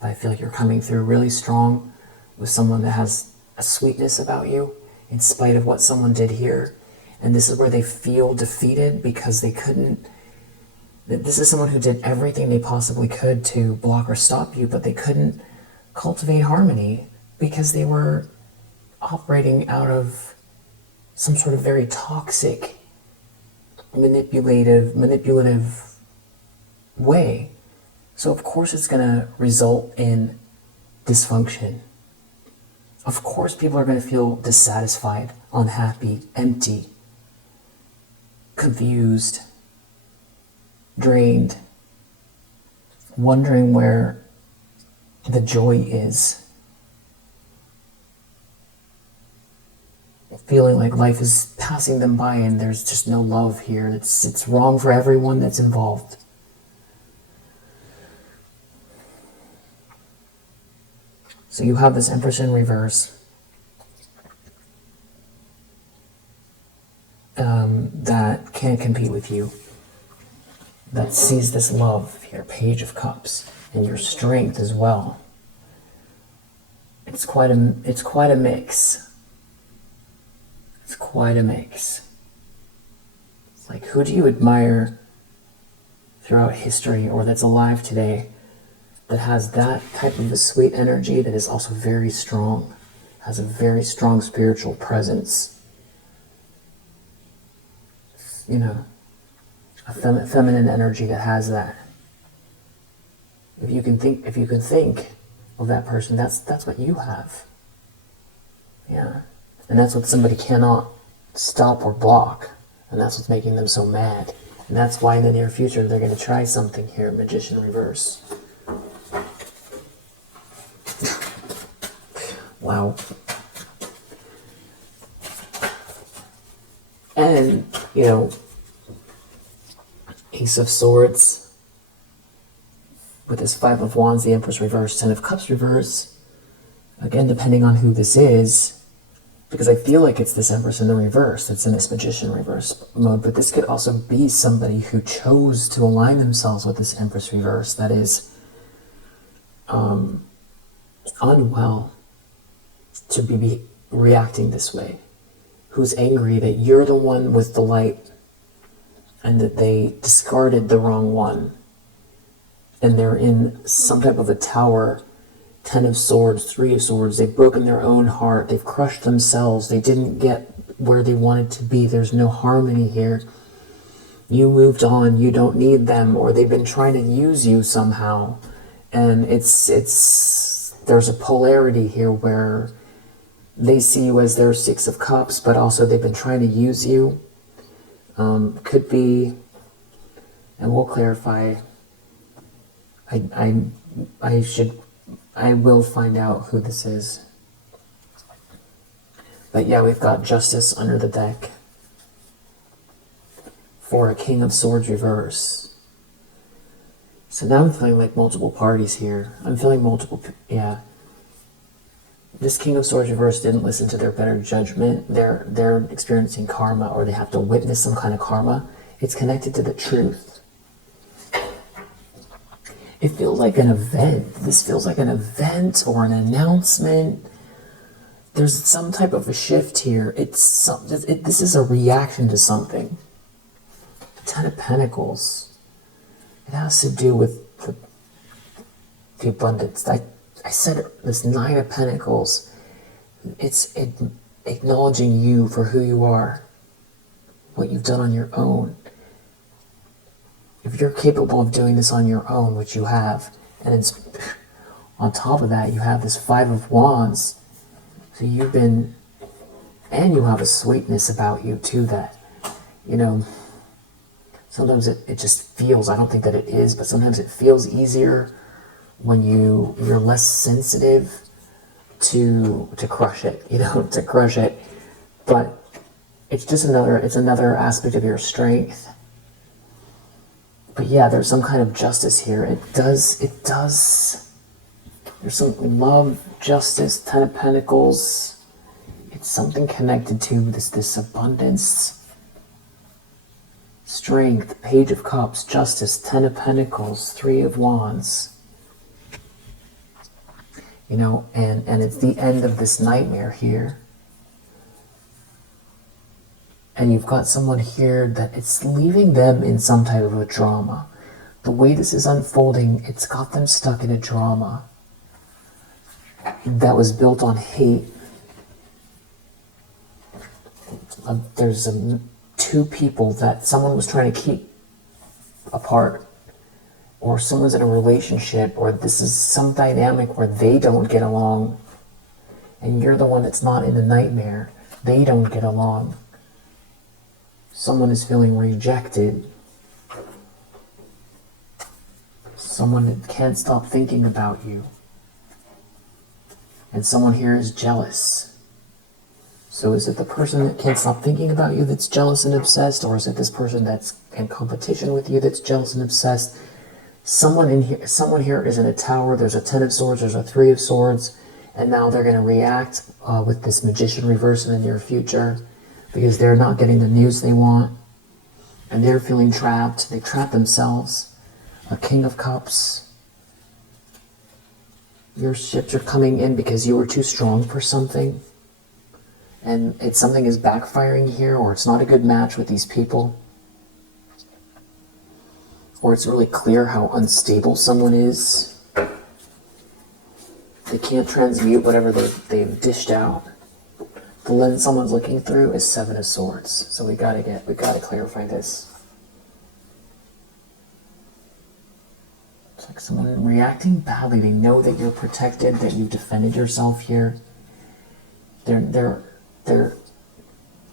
But I feel like you're coming through really strong with someone that has a sweetness about you in spite of what someone did here. And this is where they feel defeated because they couldn't. This is someone who did everything they possibly could to block or stop you, but they couldn't cultivate harmony because they were operating out of some sort of very toxic, manipulative way. So of course it's going to result in dysfunction. Of course people are going to feel dissatisfied, unhappy, empty, confused, drained, wondering where the joy is, feeling like life is passing them by and there's just no love here. It's wrong for everyone that's involved. So you have this Empress in reverse that can't compete with you, that sees this love here, Page of Cups, and your strength as well. It's quite a mix. It's quite a mix. It's like, who do you admire throughout history or that's alive today that has that type of a sweet energy that is also very strong, has a very strong spiritual presence? A feminine energy that has that. If you can think of that person, that's what you have. Yeah. And that's what somebody cannot stop or block. And that's what's making them so mad. And that's why in the near future they're going to try something here, Magician reverse. Wow. And, Ace of Swords with this Five of Wands, the Empress reverse, Ten of Cups reverse. Again, depending on who this is, because I feel like it's this Empress in the reverse that's in this Magician reverse mode, but this could also be somebody who chose to align themselves with this Empress reverse that is unwell to be reacting this way, who's angry that you're the one with the light and that they discarded the wrong one, and they're in some type of a tower. 10 of Swords, 3 of Swords, they've broken their own heart, they've crushed themselves, they didn't get where they wanted to be, there's no harmony here. You moved on, you don't need them, or they've been trying to use you somehow. And there's a polarity here where they see you as their Six of Cups, but also they've been trying to use you. Could be, and we'll clarify, I will find out who this is. But yeah, we've got Justice under the deck for a King of Swords reverse. So now I'm feeling like multiple parties here. I'm feeling yeah. This King of Swords reverse didn't listen to their better judgment. They're experiencing karma, or they have to witness some kind of karma. It's connected to the truth. it feels like an event. This feels like an event or an announcement. There's some type of a shift here. This is a reaction to something. Ten of Pentacles. It has to do with the abundance. I said this Nine of Pentacles. It's acknowledging you for who you are, what you've done on your own. If you're capable of doing this on your own, which you have, and it's on top of that, you have this Five of Wands. So you have a sweetness about you too that, sometimes it just feels, I don't think that it is, but sometimes it feels easier when you're less sensitive to crush it, to crush it. But it's just another aspect of your strength. But yeah, there's some kind of justice here. It does, there's some love, justice, Ten of Pentacles. It's something connected to this abundance. Strength, Page of Cups, Justice, Ten of Pentacles, Three of Wands. And it's the end of this nightmare here. And you've got someone here that it's leaving them in some type of a drama. The way this is unfolding, it's got them stuck in a drama that was built on hate. There's two people that someone was trying to keep apart, or someone's in a relationship, or this is some dynamic where they don't get along, and you're the one that's not in the nightmare. They don't get along. Someone is feeling rejected. Someone that can't stop thinking about you. And someone here is jealous. So is it the person that can't stop thinking about you that's jealous and obsessed, or is it this person that's in competition with you that's jealous and obsessed? Someone here is in a tower. There's a Ten of Swords, there's a Three of Swords, and now they're going to react with this Magician reverse in the near future because they're not getting the news they want, and they're feeling trapped. They trap themselves. A King of Cups. Your ships are coming in because you were too strong for something, and something is backfiring here, or it's not a good match with these people, or it's really clear how unstable someone is. They can't transmute whatever they've dished out. The lens someone's looking through is Seven of Swords. So we gotta clarify this. It's like someone reacting badly. They know that you're protected, that you've defended yourself here. They're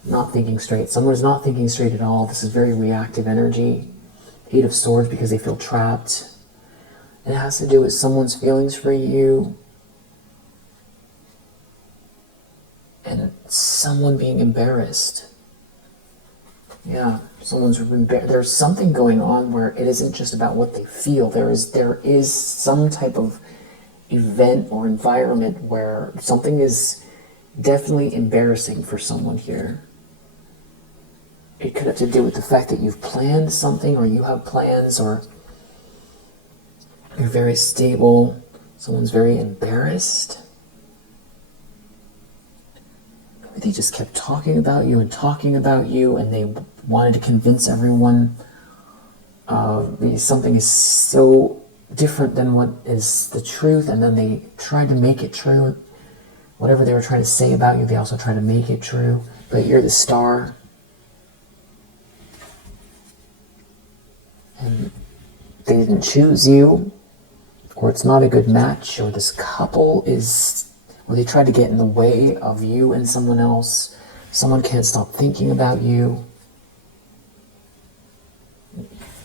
not thinking straight. Someone's not thinking straight at all. This is very reactive energy. Eight of Swords because they feel trapped. It has to do with someone's feelings for you and someone being embarrassed. Yeah, there's something going on where it isn't just about what they feel. There is some type of event or environment where something is definitely embarrassing for someone here. It could have to do with the fact that you've planned something, or you have plans, or you're very stable. Someone's very embarrassed. Maybe they just kept talking about you, and they wanted to convince everyone something is so different than what is the truth, and then they tried to make it true. Whatever they were trying to say about you, they also tried to make it true. But you're the star. And they didn't choose you, or it's not a good match, or this couple or they tried to get in the way of you and someone else. Someone can't stop thinking about you.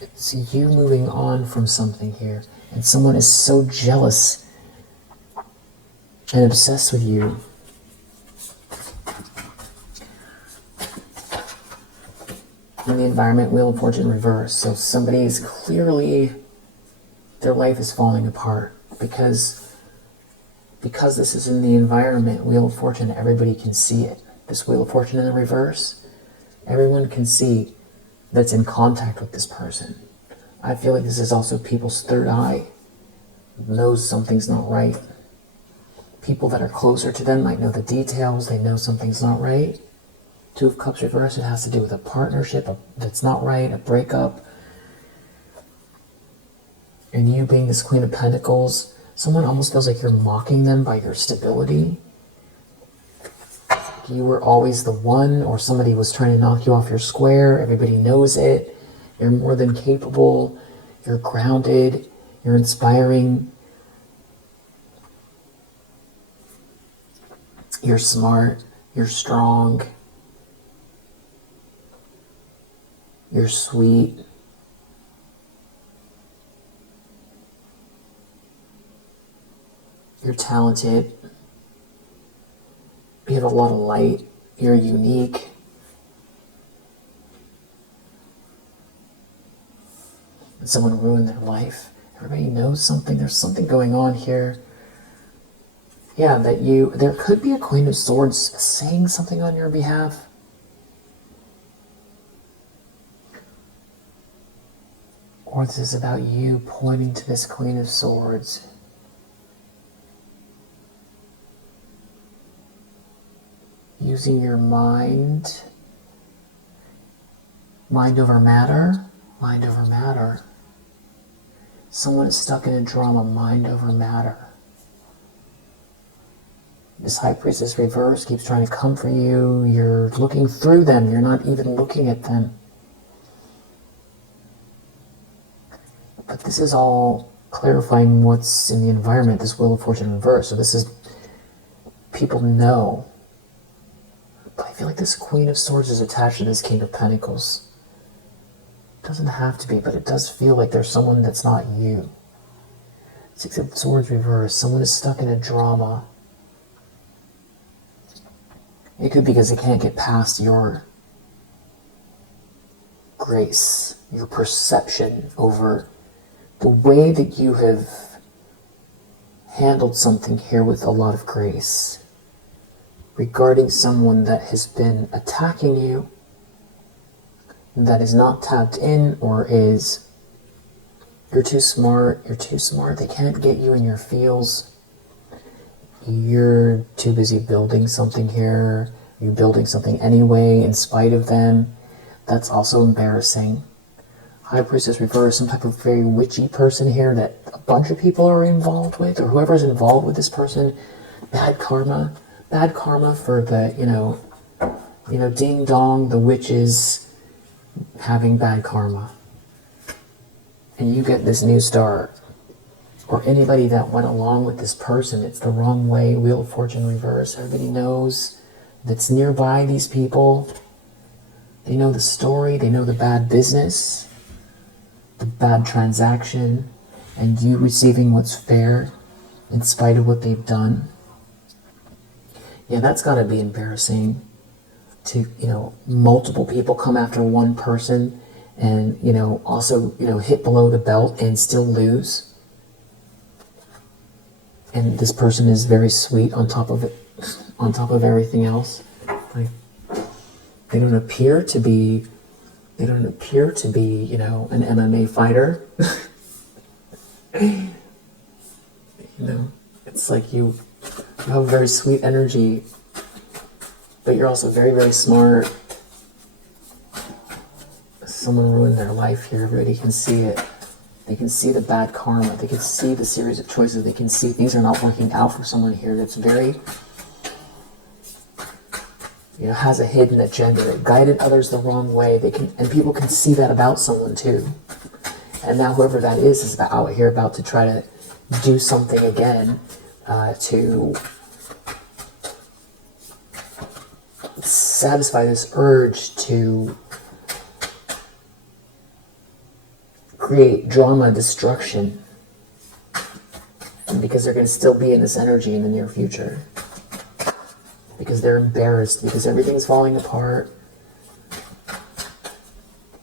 It's you moving on from something here, and someone is so jealous and obsessed with you. In the environment, Wheel of Fortune reverse. So somebody is clearly, their life is falling apart because this is in the environment, Wheel of Fortune, everybody can see it. This Wheel of Fortune in the reverse, everyone can see that's in contact with this person. I feel like this is also people's third eye. knows something's not right. People that are closer to them might know the details. They know something's not right. Two of Cups reversed, it has to do with a partnership that's not right, a breakup. And you being this Queen of Pentacles, someone almost feels like you're mocking them by your stability. You were always the one, or somebody was trying to knock you off your square. Everybody knows it. You're more than capable. You're grounded. You're inspiring. You're smart. You're strong. You're sweet. You're talented. You have a lot of light. You're unique. And someone ruined their life. Everybody knows something. There's something going on here. Yeah, there could be a Queen of Swords saying something on your behalf. Or this is about you pointing to this Queen of Swords. Using your mind. Mind over matter. Mind over matter. Someone is stuck in a drama. Mind over matter. This High Priestess reverse keeps trying to come for you. You're looking through them. You're not even looking at them. But this is all clarifying what's in the environment, this Wheel of Fortune reverse. So this is, people know. But I feel like this Queen of Swords is attached to this King of Pentacles. It doesn't have to be, but it does feel like there's someone that's not you. Six of Swords reverse. Someone is stuck in a drama. It could be because they can't get past your grace, your perception over the way that you have handled something here with a lot of grace regarding someone that has been attacking you, that is not tapped in, or is, you're too smart, they can't get you in your feels, you're too busy building something here, you're building something anyway in spite of them. That's also embarrassing. High Priestess reverse, some type of very witchy person here that a bunch of people are involved with, or whoever's involved with this person. Bad karma for the, ding dong, the witches having bad karma. And you get this new start. Or anybody that went along with this person, it's the wrong way. Wheel of Fortune reverse, everybody knows that's nearby these people. They know the story, they know the bad business, the bad transaction, and you receiving what's fair in spite of what they've done. Yeah, that's got to be embarrassing to, multiple people come after one person and, also, hit below the belt and still lose. And this person is very sweet on top of it, on top of everything else. Like, they don't appear to be, an MMA fighter. It's like you have a very sweet energy, but you're also very, very smart. Someone ruined their life here. Everybody can see it. They can see the bad karma. They can see the series of choices. They can see things are not working out for someone here that's very, has a hidden agenda. It guided others the wrong way. And people can see that about someone too. And now whoever that is out here about to try to do something again to satisfy this urge to create drama, destruction, because they're going to still be in this energy in the near future, because they're embarrassed, because everything's falling apart.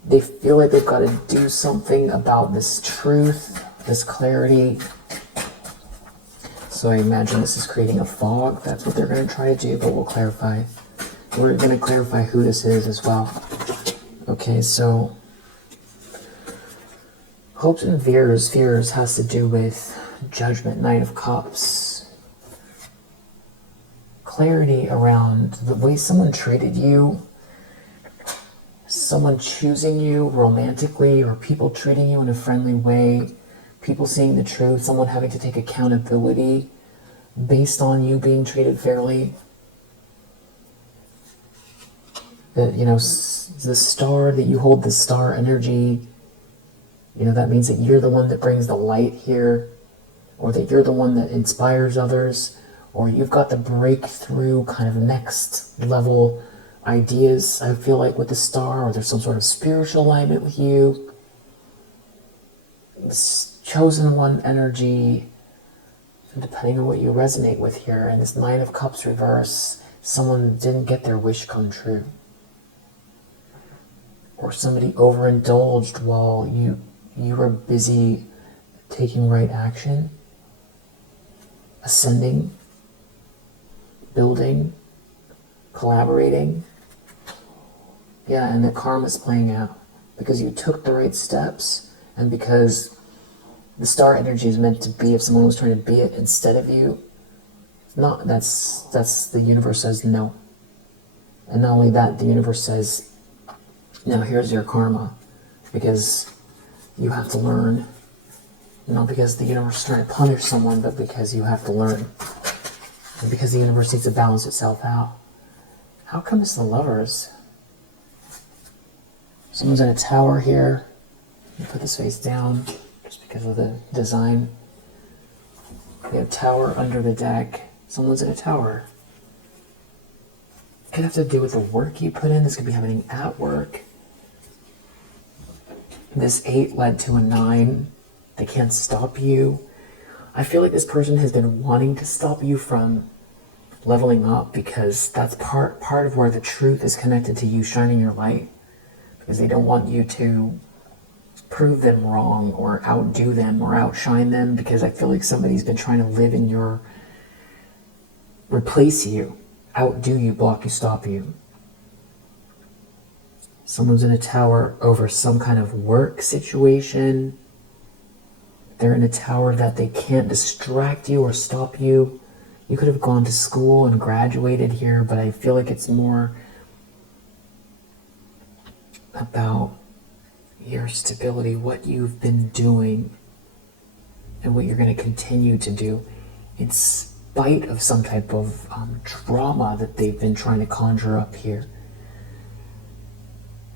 They feel like they've got to do something about this truth, this clarity. So I imagine this is creating a fog. That's what they're going to try to do, but we'll clarify. We're going to clarify who this is as well. Okay, so hopes and fears has to do with Judgment, Knight of Cups. Clarity around the way someone treated you, someone choosing you romantically, or people treating you in a friendly way, people seeing the truth, someone having to take accountability based on you being treated fairly. That, you know, the star, that you hold the star energy, you know, that means that you're the one that brings the light here, or that you're the one that inspires others, or you've got the breakthrough kind of next level ideas, I feel like, with the star, or there's some sort of spiritual alignment with you. This chosen one energy, depending on what you resonate with here, and this Nine of Cups reverse, someone didn't get their wish come true. Or somebody overindulged while you were busy taking right action, ascending, building, collaborating. Yeah, and the karma's playing out because you took the right steps, and because the star energy is meant to be if someone was trying to be it instead of you. Not that's the universe says no. And not only that, the universe says, now here's your karma, because you have to learn, not because the universe is trying to punish someone, but because you have to learn. And because the universe needs to balance itself out. How come it's the Lovers? Someone's in a tower here. You put this face down just because of the design. We have tower under the deck. Someone's in a tower. It could have to do with the work you put in. This could be happening at work. This 8 led to a 9. They can't stop you. I feel like this person has been wanting to stop you from leveling up, because that's part of where the truth is connected to you shining your light. Because they don't want you to prove them wrong or outdo them or outshine them, because I feel like somebody's been trying to live in your, replace you, outdo you, block you, stop you. Someone's in a tower over some kind of work situation. They're in a tower that they can't distract you or stop you. You could have gone to school and graduated here, but I feel like it's more about your stability, what you've been doing, and what you're going to continue to do, in spite of some type of drama that they've been trying to conjure up here.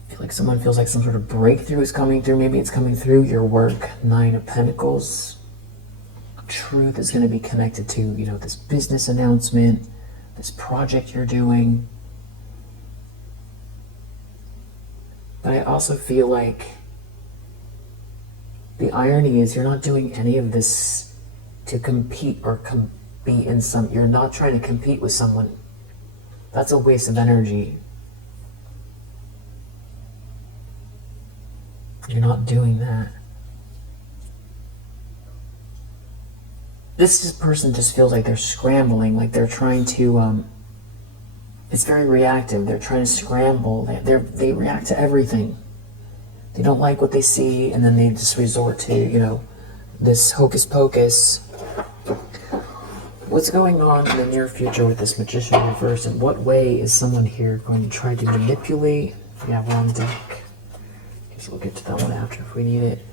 I feel like someone feels like some sort of breakthrough is coming through. Maybe it's coming through your work. 9 of Pentacles. Truth is going to be connected to, you know, this business announcement, this project you're doing. But I also feel like the irony is you're not doing any of this to compete or be in some, you're not trying to compete with someone. That's a waste of energy. You're not doing that. This person just feels like they're scrambling, like they're trying to, it's very reactive. They're trying to scramble. They react to everything. They don't like what they see, and then they just resort to, you know, this hocus pocus. What's going on in the near future with this Magician reverse? In what way is someone here going to try to manipulate? We have one deck. Guess we'll get to that one after if we need it.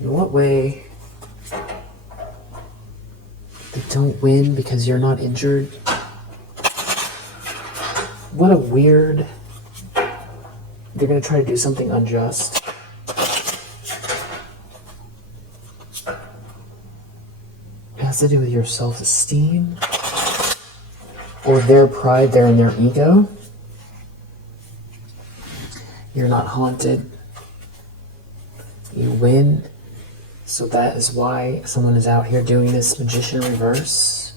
In what way they don't win because you're not injured? What a weird... They're going to try to do something unjust. It has to do with your self-esteem, or their pride, they're in their ego. You're not haunted. You win. So that is why someone is out here doing this Magician reverse.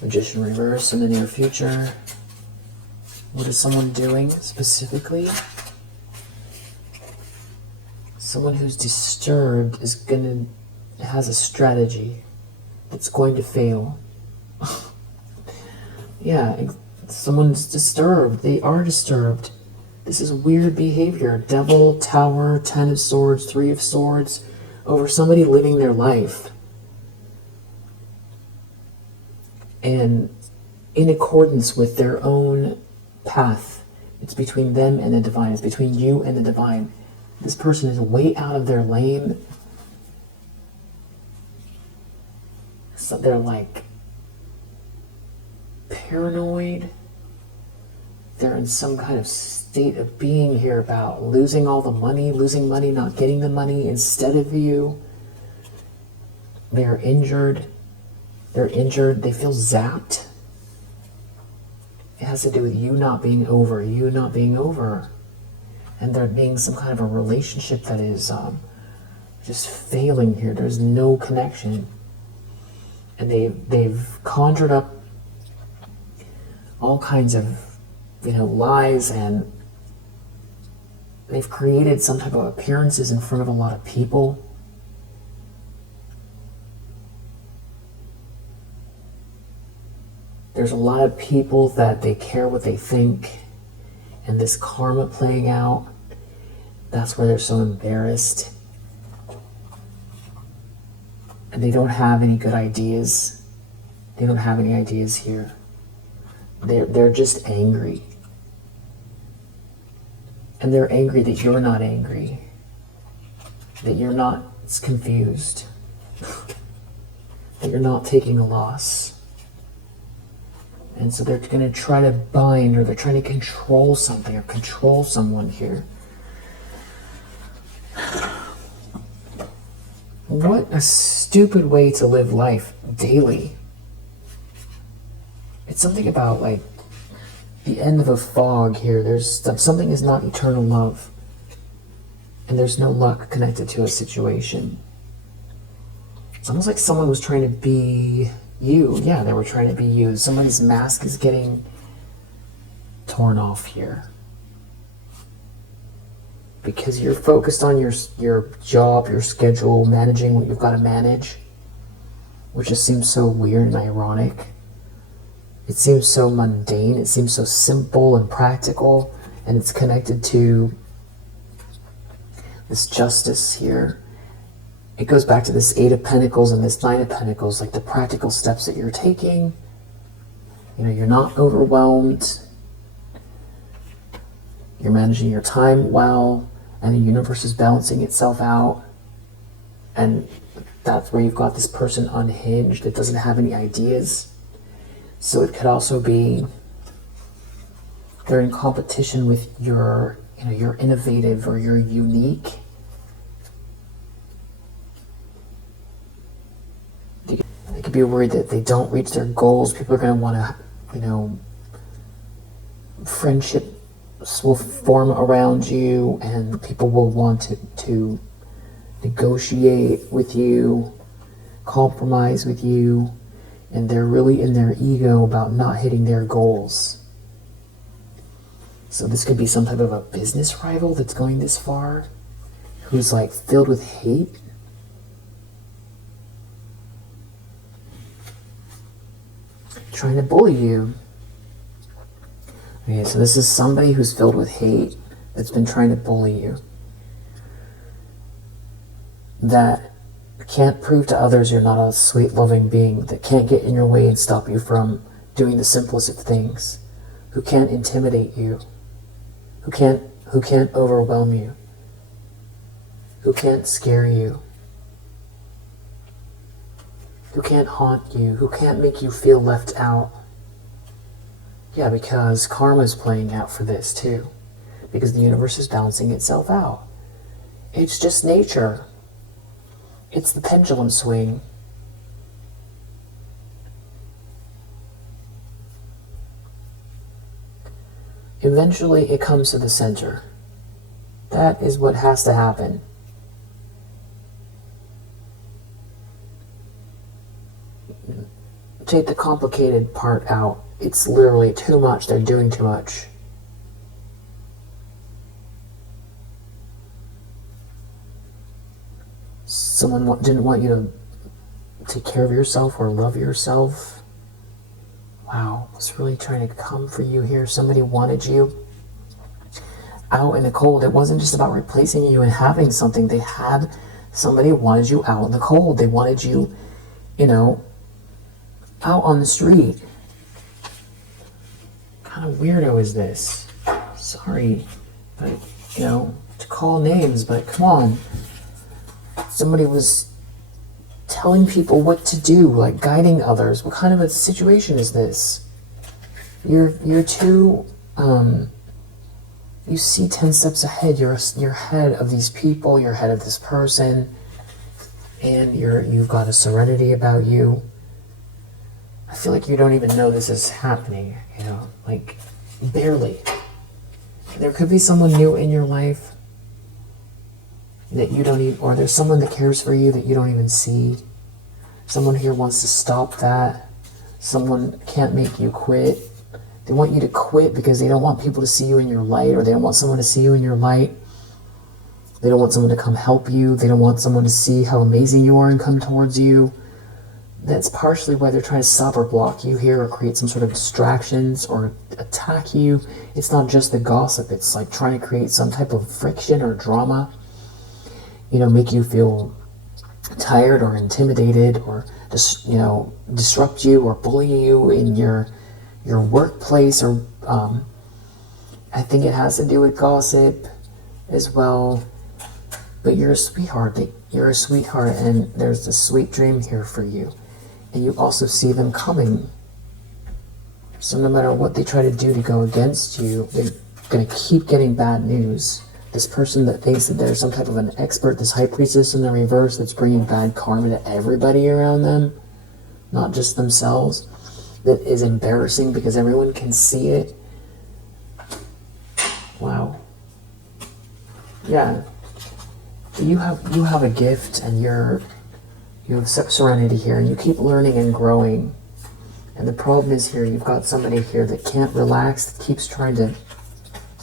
Magician reverse in the near future. What is someone doing specifically? Someone who's disturbed has a strategy that's going to fail. Yeah, someone's disturbed. They are disturbed. This is weird behavior. Devil, Tower, Ten of Swords, Three of Swords, over somebody living their life. And in accordance with their own path. It's between them and the divine. It's between you and the divine. This person is way out of their lane. So they're like paranoid. They're in some kind of state of being here about losing all the money, not getting the money instead of you. They're injured. They feel zapped. It has to do with you not being over. And there being some kind of a relationship that is just failing here. There's no connection. And they've conjured up all kinds of, lies, and they've created some type of appearances in front of a lot of people. There's a lot of people that they care what they think, and this karma playing out, that's where they're so embarrassed. And they don't have any good ideas. They don't have any ideas here. They're just angry. And they're angry that you're not angry. That you're not confused. That you're not taking a loss. And so they're going to try to bind, or they're trying to control something or control someone here. What a stupid way to live life daily. It's something about like the end of a fog here. There's something is not eternal love. And there's no luck connected to a situation. It's almost like someone was trying to be you. Yeah, they were trying to be you. Somebody's mask is getting torn off here. Because you're focused on your job, your schedule, managing what you've got to manage. Which just seems so weird and ironic. It seems so mundane. It seems so simple and practical. And it's connected to this justice here. It goes back to this Eight of Pentacles and this Nine of Pentacles, like the practical steps that you're taking. You're not overwhelmed. You're managing your time well, and the universe is balancing itself out. And that's where you've got this person unhinged that doesn't have any ideas. So it could also be they're in competition with your innovative or your unique. They could be worried that they don't reach their goals. People are going to want to, friendships will form around you, and people will want to negotiate with you, compromise with you, and they're really in their ego about not hitting their goals. So this could be some type of a business rival that's going this far, who's like filled with hate. Trying to bully you. Okay, so this is somebody who's filled with hate that's been trying to bully you. That can't prove to others you're not a sweet, loving being, that can't get in your way and stop you from doing the simplest of things, who can't intimidate you, who can't overwhelm you, who can't scare you, who can't haunt you, who can't make you feel left out. Yeah, because karma's playing out for this too. Because the universe is balancing itself out. It's just nature. It's the pendulum swing. Eventually it comes to the center. That is what has to happen. Take the complicated part out. It's literally too much. They're doing too much. Someone didn't want you to take care of yourself or love yourself. Wow, was really trying to come for you here. Somebody wanted you. out in the cold. It wasn't just about replacing you and having something. Somebody wanted you out in the cold. They wanted you, out on the street. What kind of weirdo is this? Sorry, but, to call names, but come on. Somebody was telling people what to do, like guiding others. What kind of a situation is this? You're too, you see 10 steps ahead. You're ahead of these people, you're ahead of this person, and you've got a serenity about you. I feel like you don't even know this is happening, like barely. There could be someone new in your life that you don't even, or there's someone that cares for you that you don't even see. Someone here wants to stop that. Someone can't make you quit. They want you to quit because they don't want people to see you in your light, or they don't want someone to see you in your light. They don't want someone to come help you. They don't want someone to see how amazing you are and come towards you. That's partially why they're trying to stop or block you here, or create some sort of distractions or attack you. It's not just the gossip. It's like trying to create some type of friction or drama. Make you feel tired or intimidated, or just, disrupt you or bully you in your workplace, or I think it has to do with gossip as well. But you're a sweetheart. You're a sweetheart, and there's a sweet dream here for you. And you also see them coming. So no matter what they try to do to go against you, they're going to keep getting bad news. This person that thinks that they're some type of an expert, this high priestess in the reverse that's bringing bad karma to everybody around them, not just themselves, that is embarrassing because everyone can see it. Wow. Yeah. You have a gift, and you have serenity here, and you keep learning and growing. And the problem is here, you've got somebody here that can't relax, that keeps trying to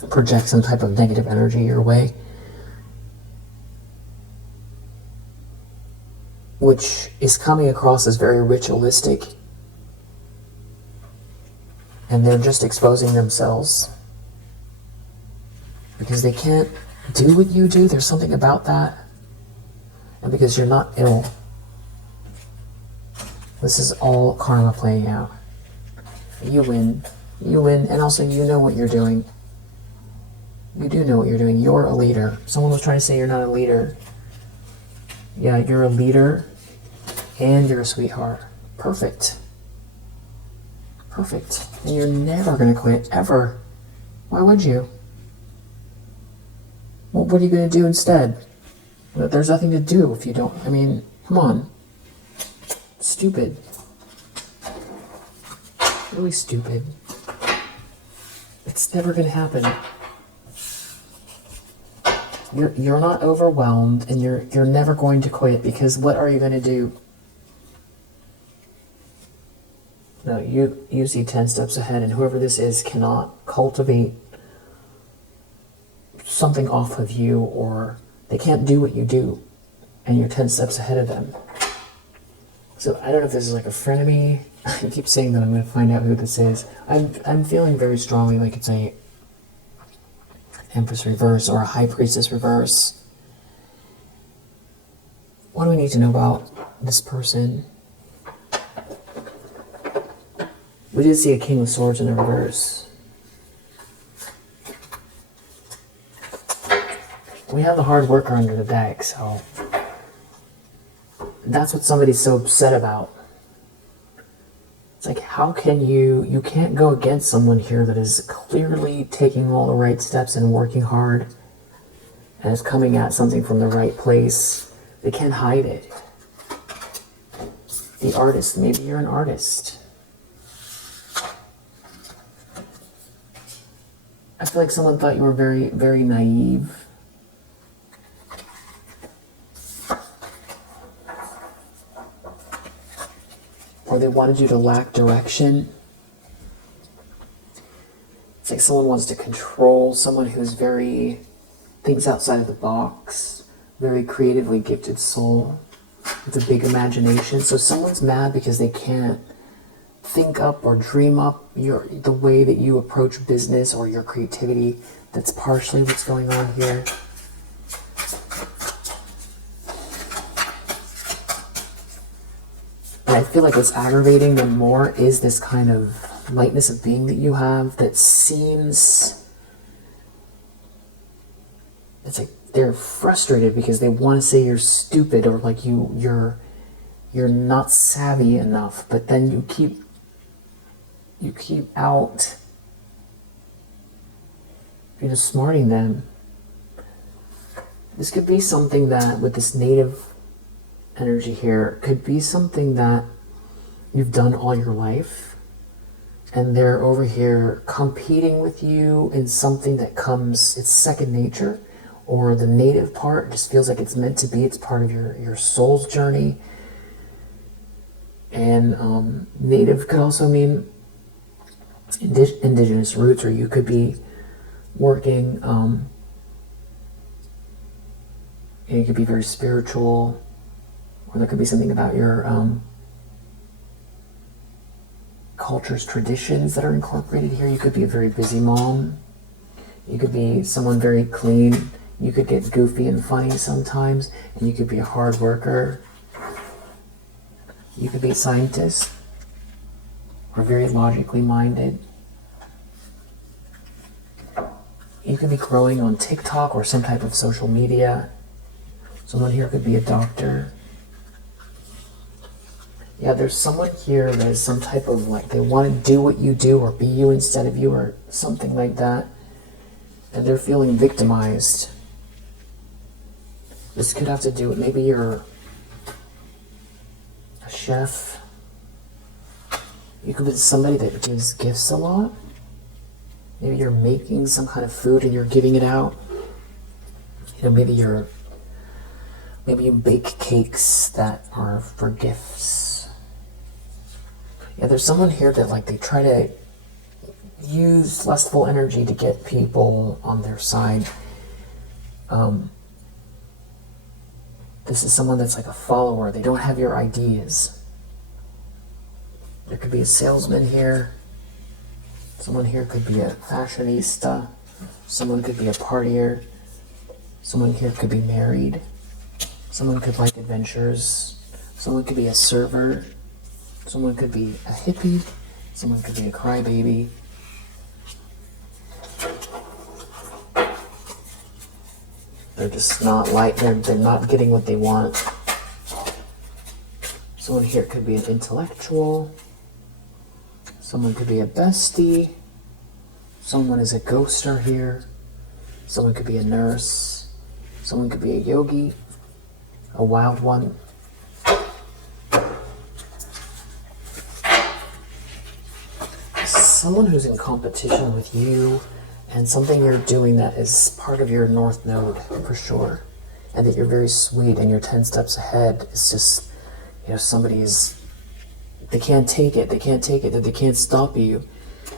project some type of negative energy your way, which is coming across as very ritualistic. And they're just exposing themselves because they can't do what you do. There's something about that. And because you're not ill. This is all karma playing out. You win. You win, and also you know what you're doing. You do know what you're doing. You're a leader. Someone was trying to say you're not a leader. Yeah, you're a leader, and you're a sweetheart. Perfect. Perfect. And you're never going to quit, ever. Why would you? Well, what are you going to do instead? There's nothing to do if you don't. Come on. Stupid. Really stupid. It's never going to happen. You're not overwhelmed, and you're never going to quit, because what are you going to do? No, you see 10 steps ahead, and whoever this is cannot cultivate something off of you, or they can't do what you do, and you're 10 steps ahead of them. So I don't know if this is like a frenemy. I keep saying that I'm going to find out who this is. I'm feeling very strongly like it's a Empress reverse or a High Priestess reverse. What do we need to know about this person? We did see a King of Swords in the reverse. We have the hard worker under the deck, so that's what somebody's so upset about. It's like, how can you can't go against someone here that is clearly taking all the right steps and working hard and is coming at something from the right place. They can't hide it. The artist, maybe you're an artist. I feel like someone thought you were very, very naive. Or they wanted you to lack direction. It's like someone wants to control, someone who's thinks outside of the box, very creatively gifted soul with a big imagination. So someone's mad because they can't think up or dream up the way that you approach business or your creativity. That's partially what's going on here. And I feel like what's aggravating them more is this kind of lightness of being that you have that seems... It's like they're frustrated because they want to say you're stupid or like you're not savvy enough, but then you keep out, smarting them. This could be something that, with this native energy here, could be something that you've done all your life, and they're over here competing with you in something that comes, it's second nature, or the native part just feels like it's meant to be, it's part of your soul's journey. And native could also mean indigenous roots, or you could be working, you could be very spiritual, or there could be something about your culture's traditions that are incorporated here. You could be a very busy mom. You could be someone very clean. You could get goofy and funny sometimes, and you could be a hard worker. You could be a scientist, or very logically minded. You could be growing on TikTok or some type of social media. Someone here could be a doctor. Yeah, there's someone here that is some type of like, they want to do what you do or be you instead of you or something like that. And they're feeling victimized. This could have to do with, maybe you're a chef. You could be somebody that gives gifts a lot. Maybe you're making some kind of food and you're giving it out. Maybe you bake cakes that are for gifts. Yeah, there's someone here that like they try to use lustful energy to get people on their side. This is someone that's like a follower. They don't have your ideas. There could be a salesman here. Someone here could be a fashionista. Someone could be a partier. Someone here could be married. Someone could like adventures. Someone could be a server. Someone could be a hippie. Someone could be a crybaby. They're just not like, they're not getting what they want. Someone here could be an intellectual. Someone could be a bestie. Someone is a ghoster here. Someone could be a nurse. Someone could be a yogi, a wild one. Someone who's in competition with you, and something you're doing that is part of your north node for sure, and that you're very sweet and you're 10 steps ahead. It's just, somebody's, they can't take it, that they can't stop you.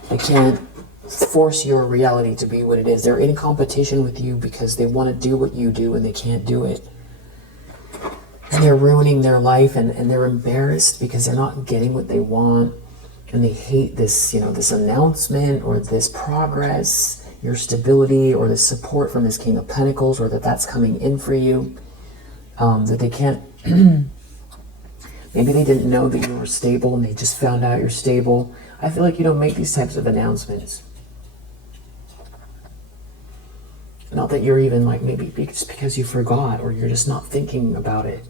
They can't force your reality to be what it is. They're in competition with you because they want to do what you do and they can't do it. And they're ruining their life, and they're embarrassed because they're not getting what they want. And they hate this, this announcement or this progress, your stability, or the support from this King of Pentacles, or that's coming in for you. That they can't, maybe they didn't know that you were stable and they just found out you're stable. I feel like you don't make these types of announcements. Not that you're even like, maybe just because you forgot or you're just not thinking about it.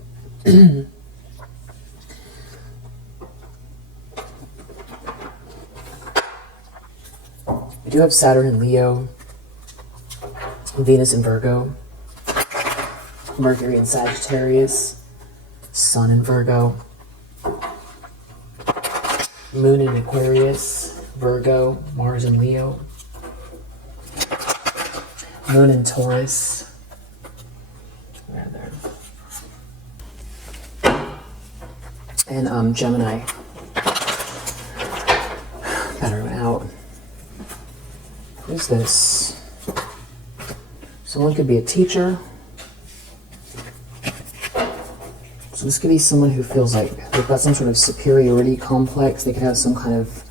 We do have Saturn in Leo, Venus in Virgo, Mercury in Sagittarius, Sun in Virgo, Moon in Aquarius, Virgo, Mars in Leo, Moon in Taurus, and Gemini. Better out. Who's this? Someone could be a teacher. So this could be someone who feels like they've got some sort of superiority complex. They could have some kind of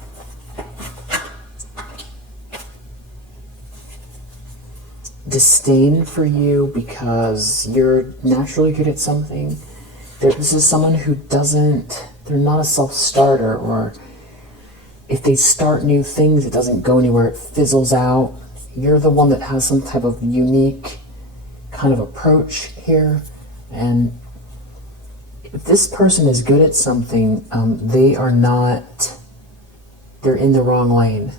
disdain for you because you're naturally good at something. This is someone who they're not a self-starter, or if they start new things, it doesn't go anywhere, it fizzles out. You're the one that has some type of unique kind of approach here. And if this person is good at something, they're in the wrong lane.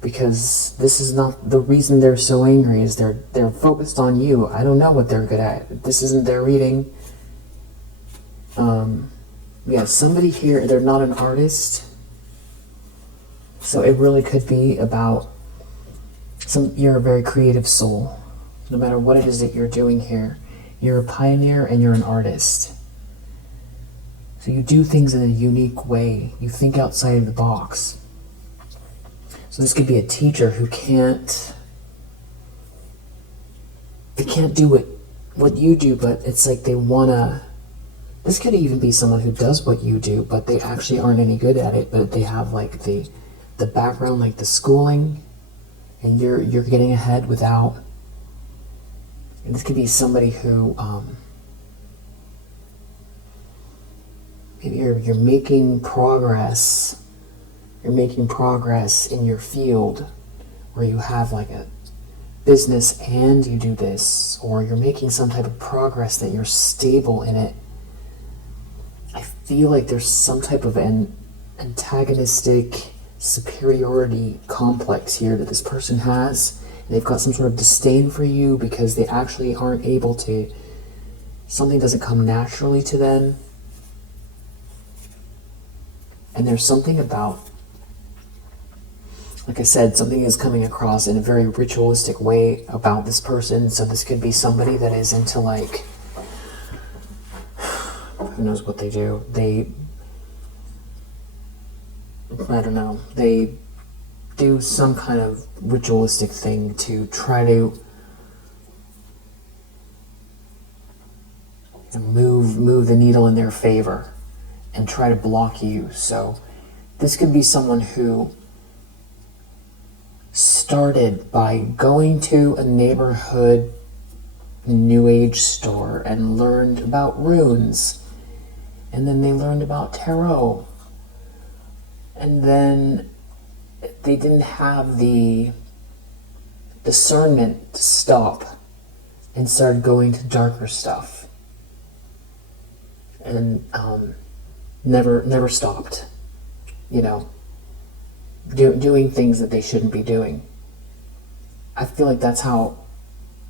Because this is not the reason they're so angry, is they're focused on you. I don't know what they're good at. This isn't their reading. Yeah, somebody here, they're not an artist. So it really could be about you're a very creative soul. No matter what it is that you're doing here, you're a pioneer and you're an artist. So you do things in a unique way. You think outside of the box. So this could be a teacher who can't do what you do, but it's like they wanna. This could even be someone who does what you do, but they actually aren't any good at it, but they have like the background, like the schooling, and you're getting ahead without. And this could be somebody who maybe you're making progress. You're making progress in your field, where you have like a business and you do this, or you're making some type of progress that you're stable in it. I feel like there's some type of an antagonistic superiority complex here that this person has. And they've got some sort of disdain for you because they actually aren't able to, something doesn't come naturally to them. And there's something about, like I said, something is coming across in a very ritualistic way about this person. So this could be somebody that is into like, who knows what they do. I don't know. They do some kind of ritualistic thing to try to move the needle in their favor and try to block you. So this could be someone who started by going to a neighborhood New Age store and learned about runes, and then they learned about tarot, and then they didn't have the discernment to stop and started going to darker stuff, and never stopped, doing things that they shouldn't be doing. I feel like that's how.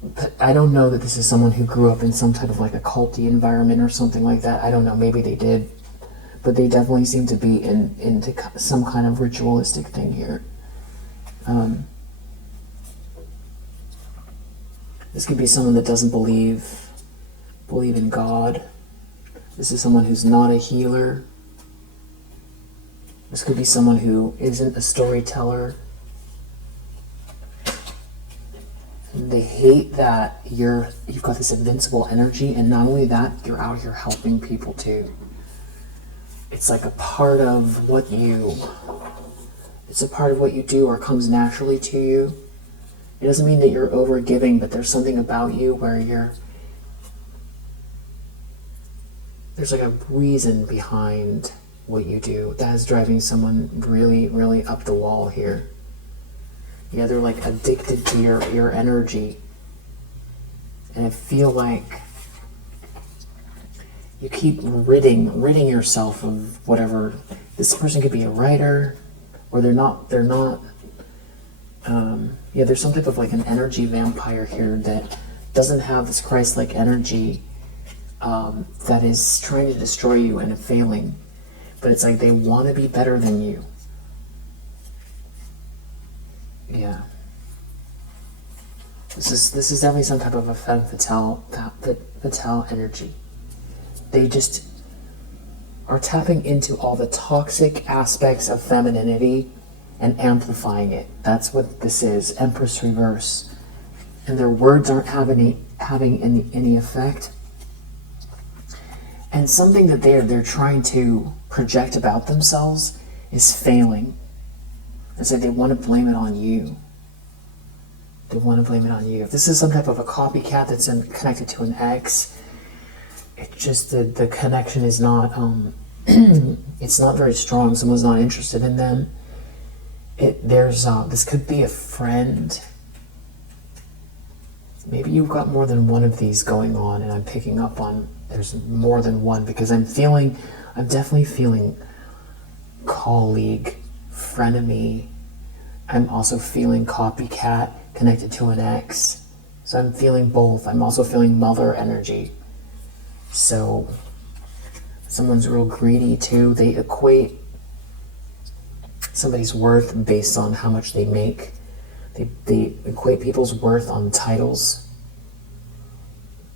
But I don't know that this is someone who grew up in some type of like a culty environment or something like that. I don't know, maybe they did. But they definitely seem to be into some kind of ritualistic thing here. This could be someone that doesn't believe in God. This is someone who's not a healer. This could be someone who isn't a storyteller. They hate that you've got this invincible energy, and not only that, you're out here helping people too. It's like a part of what you do or comes naturally to you. It doesn't mean that you're over giving, but there's something about you where there's like a reason behind what you do that is driving someone really, really up the wall here. Yeah, they're like addicted to your energy. And I feel like you keep ridding yourself of whatever. This person could be a writer, or they're not. There's some type of like an energy vampire here that doesn't have this Christ-like energy that is trying to destroy you and failing. But it's like they want to be better than you. Yeah. This is definitely some type of a femme fatale energy. They just are tapping into all the toxic aspects of femininity and amplifying it. That's what this is, Empress Reverse. And their words aren't having any effect. And something that they're trying to project about themselves is failing. It's like they want to blame it on you. They want to blame it on you. If this is some type of a copycat that's connected to an ex, it's just the connection is not, it's not very strong. Someone's not interested in them. This could be a friend. Maybe you've got more than one of these going on, and I'm picking up on there's more than one, because I'm definitely feeling colleague, frenemy. I'm also feeling copycat connected to an ex. So I'm feeling both. I'm also feeling mother energy. So someone's real greedy too. They equate somebody's worth based on how much they make. They equate people's worth on titles.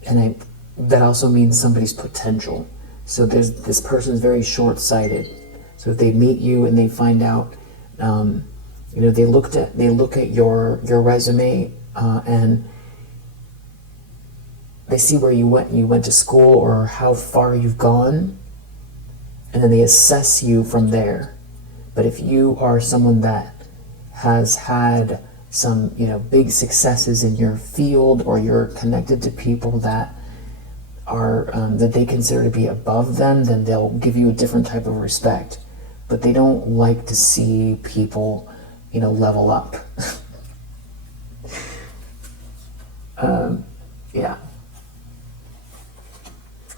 And that also means somebody's potential. So this person's very short-sighted. So if they meet you and they find out, they look at your resume and they see where you went to school or how far you've gone, and then they assess you from there. But if you are someone that has had some, big successes in your field, or you're connected to people that are that they consider to be above them, then they'll give you a different type of respect. But they don't like to see people, level up. Yeah.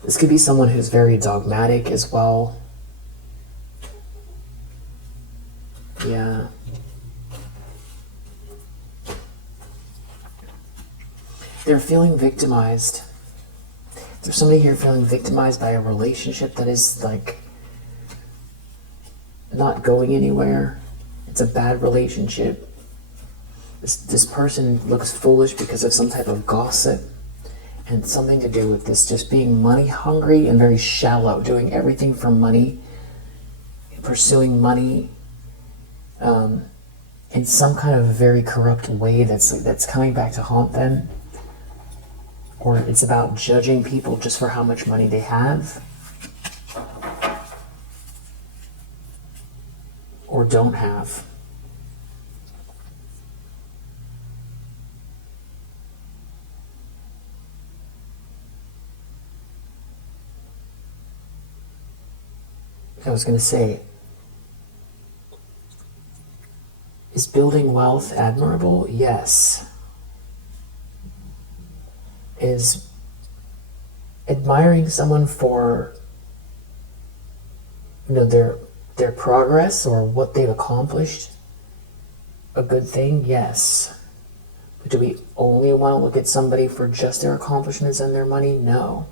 This could be someone who's very dogmatic as well. Yeah. They're feeling victimized. There's somebody here feeling victimized by a relationship that is not going anywhere. It's a bad relationship. This person looks foolish because of some type of gossip, and something to do with this just being money hungry and very shallow, doing everything for money, pursuing money in some kind of very corrupt way that's coming back to haunt them. Or it's about judging people just for how much money they have or don't have. I was going to say, is building wealth admirable? Yes. Is admiring someone for their progress or what they've accomplished a good thing? Yes. But do we only want to look at somebody for just their accomplishments and their money? No.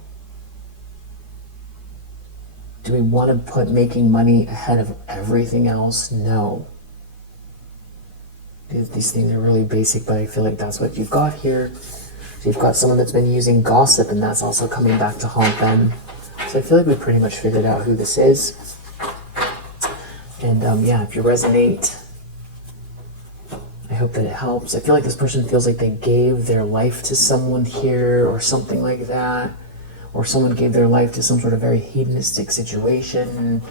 Do we want to put making money ahead of everything else? No. These things are really basic, but I feel like that's what you've got here. So you've got someone that's been using gossip, and that's also coming back to haunt them. So I feel like we pretty much figured out who this is. And if you resonate, I hope that it helps. I feel like this person feels like they gave their life to someone here or something like that. Or someone gave their life to some sort of very hedonistic situation.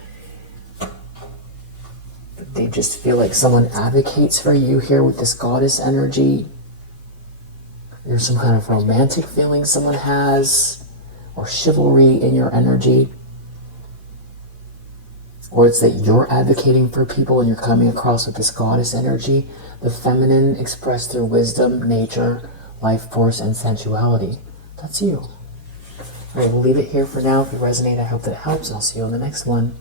But they just feel like someone advocates for you here with this goddess energy. There's some kind of romantic feeling someone has, or chivalry in your energy. Or it's that you're advocating for people and you're coming across with this goddess energy. The feminine expressed through wisdom, nature, life force, and sensuality. That's you. Alright, we'll leave it here for now. If you resonate, I hope that it helps, and I'll see you on the next one.